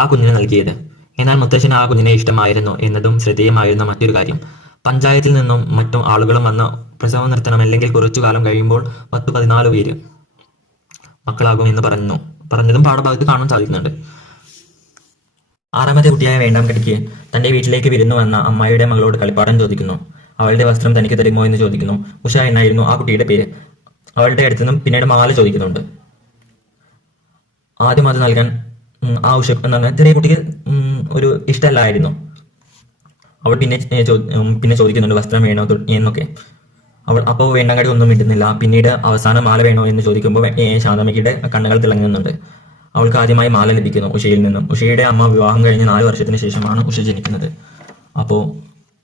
ആ കുഞ്ഞിന് നൽകിയത്. എന്നാൽ മുത്തശ്ശന് ആ കുഞ്ഞിനെ ഇഷ്ടമായിരുന്നു എന്നതും ശ്രദ്ധേയമായിരുന്ന മറ്റൊരു കാര്യം. പഞ്ചായത്തിൽ നിന്നും മറ്റും ആളുകളും വന്ന് പ്രസവം നിർത്തണം, അല്ലെങ്കിൽ കുറച്ചു കാലം കഴിയുമ്പോൾ 10-14 പേര് മക്കളാകും എന്ന് പറഞ്ഞതും പാഠഭാഗത്ത് കാണാൻ സാധിക്കുന്നുണ്ട്. 6ാമത്തെ കുട്ടിയായ വേണ്ടാങ്കടിക്ക് തന്റെ വീട്ടിലേക്ക് വിരുന്നു വന്ന അമ്മായിയുടെ മകളോട് കളിപ്പാട്ടം ചോദിക്കുന്നു. അവളുടെ വസ്ത്രം തനിക്ക് തരുമോ എന്ന് ചോദിക്കുന്നു. ഉഷ എന്നായിരുന്നു ആ കുട്ടിയുടെ പേര്. അവളുടെ അടുത്തുനിന്നും പിന്നീട് മാല ചോദിക്കുന്നുണ്ട്. ആദ്യം അത് നൽകാൻ ആ ഉഷ എന്ന് പറഞ്ഞാൽ ചെറിയ കുട്ടിക്ക് ഒരു ഇഷ്ടമല്ലായിരുന്നു. അവൾ പിന്നെ ചോദിക്കുന്നുണ്ട് വസ്ത്രം വേണോ എന്നൊക്കെ. അപ്പോൾ വേണ്ടാങ്കടി ഒന്നും ഇടുന്നില്ല. പിന്നീട് അവസാനം മാല വേണോ എന്ന് ചോദിക്കുമ്പോൾ ശാന്തമ്മയ്ക്കിടെ കണ്ണുകൾ തിളങ്ങുന്നുണ്ട്. അവൾക്ക് ആദ്യമായി മാല ലഭിക്കുന്നു ഉഷയിൽ നിന്നും. ഉഷയുടെ അമ്മ വിവാഹം കഴിഞ്ഞ് 4 വർഷത്തിന് ശേഷമാണ് ഉഷ ജനിക്കുന്നത്. അപ്പോൾ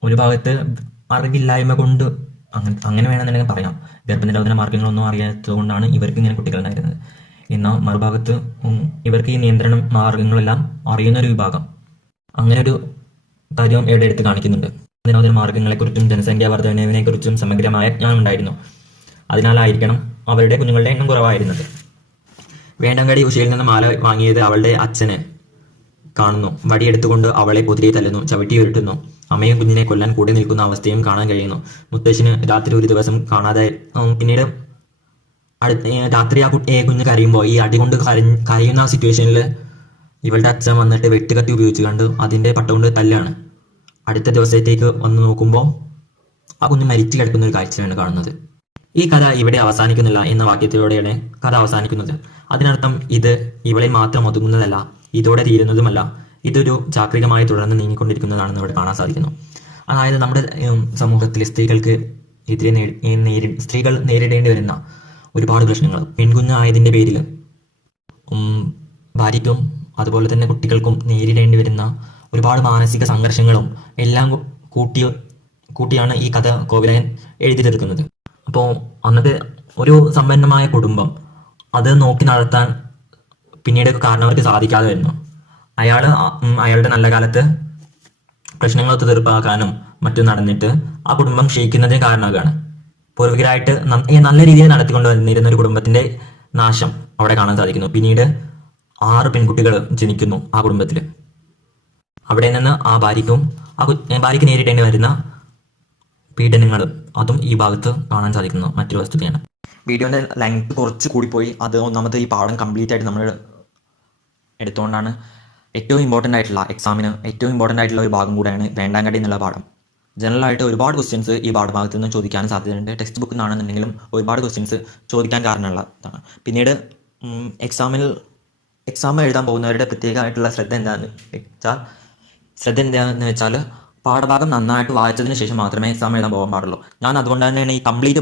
ഒരു ഭാഗത്ത് അറിവില്ലായ്മ കൊണ്ട് അങ്ങനെ വേണമെന്നുണ്ടെങ്കിൽ പറയാം. ഗർഭനിരോധന മാർഗങ്ങളൊന്നും അറിയാത്തത് കൊണ്ടാണ് ഇവർക്ക് ഇങ്ങനെ കുട്ടികളുണ്ടായിരുന്നത്. എന്നാൽ മറുഭാഗത്ത് ഇവർക്ക് ഈ നിയന്ത്രണ മാർഗങ്ങളെല്ലാം അറിയുന്ന ഒരു വിഭാഗം, അങ്ങനെ ഒരു കാര്യം ഇവിടെ എടുത്ത് കാണിക്കുന്നുണ്ട്. ഗർഭനിരോധന മാർഗങ്ങളെക്കുറിച്ചും ജനസംഖ്യാ വർധനവിനെക്കുറിച്ചും സമഗ്രമായ ജ്ഞാനം ഉണ്ടായിരുന്നു. അതിനാലായിരിക്കണം അവരുടെ കുഞ്ഞുങ്ങളുടെ എണ്ണം കുറവായിരുന്നത്. വേണ്ടങ്കടി ഉഷയിൽ നിന്ന് മാല വാങ്ങിയത് അവളുടെ അച്ഛന് കാണുന്നു. വടിയെടുത്തുകൊണ്ട് അവളെ പൊതിരെ തല്ലുന്നു, ചവിട്ടി ഉരുട്ടുന്നു. അമ്മയും കുഞ്ഞിനെ കൊല്ലാൻ കൂടെ നിൽക്കുന്ന അവസ്ഥയും കാണാൻ കഴിയുന്നു. മുത്തശ്ശന് രാത്രി ഒരു ദിവസം കാണാതെ പിന്നീട് രാത്രി ആ കുഞ്ഞ് കരയുമ്പോൾ ഈ അടി കൊണ്ട് കരയുന്ന ആ സിറ്റുവേഷനിൽ ഇവളുടെ അച്ഛൻ വന്നിട്ട് വെട്ടുകത്തി ഉപയോഗിച്ച് കണ്ട് അതിൻ്റെ പട്ട കൊണ്ട് തല്ലാണ്. അടുത്ത ദിവസത്തേക്ക് വന്ന് നോക്കുമ്പോൾ ആ കുഞ്ഞ് മരിച്ചു കിടക്കുന്ന ഒരു കാഴ്ചയാണ് കാണുന്നത്. ഈ കഥ ഇവിടെ അവസാനിക്കുന്നില്ല എന്ന വാക്യത്തിലൂടെയാണ് കഥ അവസാനിക്കുന്നത്. അതിനർത്ഥം ഇത് ഇവളെ മാത്രം ഒതുങ്ങുന്നതല്ല, ഇതോടെ തീരുന്നതുമല്ല, ഇതൊരു ചാക്രികമായി തുടർന്ന് നീങ്ങിക്കൊണ്ടിരിക്കുന്നതാണെന്ന് ഇവിടെ കാണാൻ സാധിക്കുന്നു. അതായത് നമ്മുടെ സമൂഹത്തിൽ സ്ത്രീകൾ നേരിടേണ്ടി വരുന്ന ഒരുപാട് പ്രശ്നങ്ങൾ, പെൺകുഞ്ഞായതിൻ്റെ പേരിൽ ഭാര്യയ്ക്കും അതുപോലെ തന്നെ കുട്ടികൾക്കും നേരിടേണ്ടി വരുന്ന ഒരുപാട് മാനസിക സംഘർഷങ്ങളും എല്ലാം കൂട്ടിയാണ് ഈ കഥ കോവിലകൻ എഴുതി തീർക്കുന്നത്. അപ്പോൾ അന്നത്തെ ഒരു സമ്പന്നമായ കുടുംബം അത് നോക്കി നടത്താൻ പിന്നീട് കാരണവർക്ക് സാധിക്കാതെ വരുന്നു. അയാളുടെ നല്ല കാലത്ത് പ്രശ്നങ്ങൾ തീർപ്പാക്കാനും മറ്റും നടന്നിട്ട് ആ കുടുംബം ക്ഷയിക്കുന്നതിന് കാരണമാകാണ്. പൂർവികരായിട്ട് നല്ല രീതിയിൽ നടത്തിക്കൊണ്ട് വന്നിരുന്ന ഒരു കുടുംബത്തിന്റെ നാശം അവിടെ കാണാൻ സാധിക്കുന്നു. പിന്നീട് 6 പെൺകുട്ടികൾ ജനിക്കുന്നു ആ കുടുംബത്തിൽ. അവിടെ നിന്ന് ആ ഭാര്യയ്ക്ക് നേരിടേണ്ടി വരുന്ന പീഡനങ്ങളും അതും ഈ ഭാഗത്ത് കാണാൻ സാധിക്കുന്നു മറ്റൊരു വസ്തുതയാണ്. വീഡിയോന്റെ ലെങ്ത് കുറച്ച് കൂടിപ്പോയി. അത് ഒന്നാമത്തെ ഈ പാഠം കംപ്ലീറ്റ് ആയിട്ട് നമ്മൾ എടുത്തുകൊണ്ടാണ്. ഏറ്റവും ഇമ്പോർട്ടൻ്റ് ആയിട്ടുള്ള എക്സാമിന് ഏറ്റവും ഇമ്പോർട്ടൻ്റ് ആയിട്ടുള്ള ഒരു ഭാഗം കൂടെയാണ് വേണ്ടാങ്കടി എന്നുള്ള പാഠം. ജനറലായിട്ട് ഒരുപാട് ക്വസ്റ്റ്യൻസ് ഈ പാഠഭാഗത്ത് നിന്ന് ചോദിക്കാൻ സാധ്യതയുണ്ട്. ടെക്സ്റ്റ് ബുക്ക് നിന്നാണെന്നുണ്ടെങ്കിലും ഒരുപാട് ക്വസ്റ്റ്യൻസ് ചോദിക്കാൻ കാരണമുള്ളതാണ്. പിന്നീട് എക്സാം എഴുതാൻ പോകുന്നവരുടെ പ്രത്യേകമായിട്ടുള്ള ശ്രദ്ധ എന്താണെന്ന് വെച്ചാൽ പാഠഭാഗം നന്നായിട്ട് വായിച്ചതിന് ശേഷം മാത്രമേ എക്സാം എഴുതാൻ പോകാൻ പാടുള്ളൂ. ഞാൻ അതുകൊണ്ട് തന്നെയാണ് ഈ കംപ്ലീറ്റ്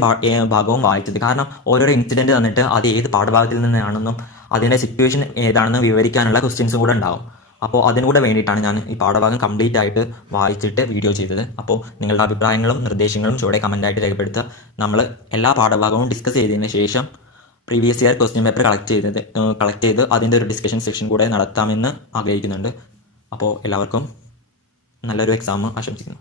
ഭാഗവും വായിച്ചത്. കാരണം ഓരോരോ ഇൻസിഡൻറ്റ് തന്നിട്ട് അത് ഏത് പാഠഭാഗത്തിൽ നിന്നാണെന്നും അതിൻ്റെ സിറ്റുവേഷൻ ഏതാണെന്ന് വിവരിക്കാനുള്ള ക്വസ്റ്റ്യൻസും കൂടെ ഉണ്ടാവും. അപ്പോൾ അതിനുകൂടെ വേണ്ടിയിട്ടാണ് ഞാൻ ഈ പാഠഭാഗം കംപ്ലീറ്റ് ആയിട്ട് വായിച്ചിട്ട് വീഡിയോ ചെയ്തത്. അപ്പോൾ നിങ്ങളുടെ അഭിപ്രായങ്ങളും നിർദ്ദേശങ്ങളും ചുവടെ കമൻറ്റായിട്ട് രേഖപ്പെടുത്തുക. നമ്മൾ എല്ലാ പാഠഭാഗവും ഡിസ്കസ് ചെയ്തതിന് ശേഷം previous year question paper collect ചെയ്ത് അതിൻ്റെ ഒരു ഡിസ്കഷൻ സെഷൻ കൂടെ നടത്താമെന്ന് ആഗ്രഹിക്കുന്നുണ്ട്. അപ്പോൾ എല്ലാവർക്കും നല്ലൊരു എക്സാം ആശംസിക്കുന്നു.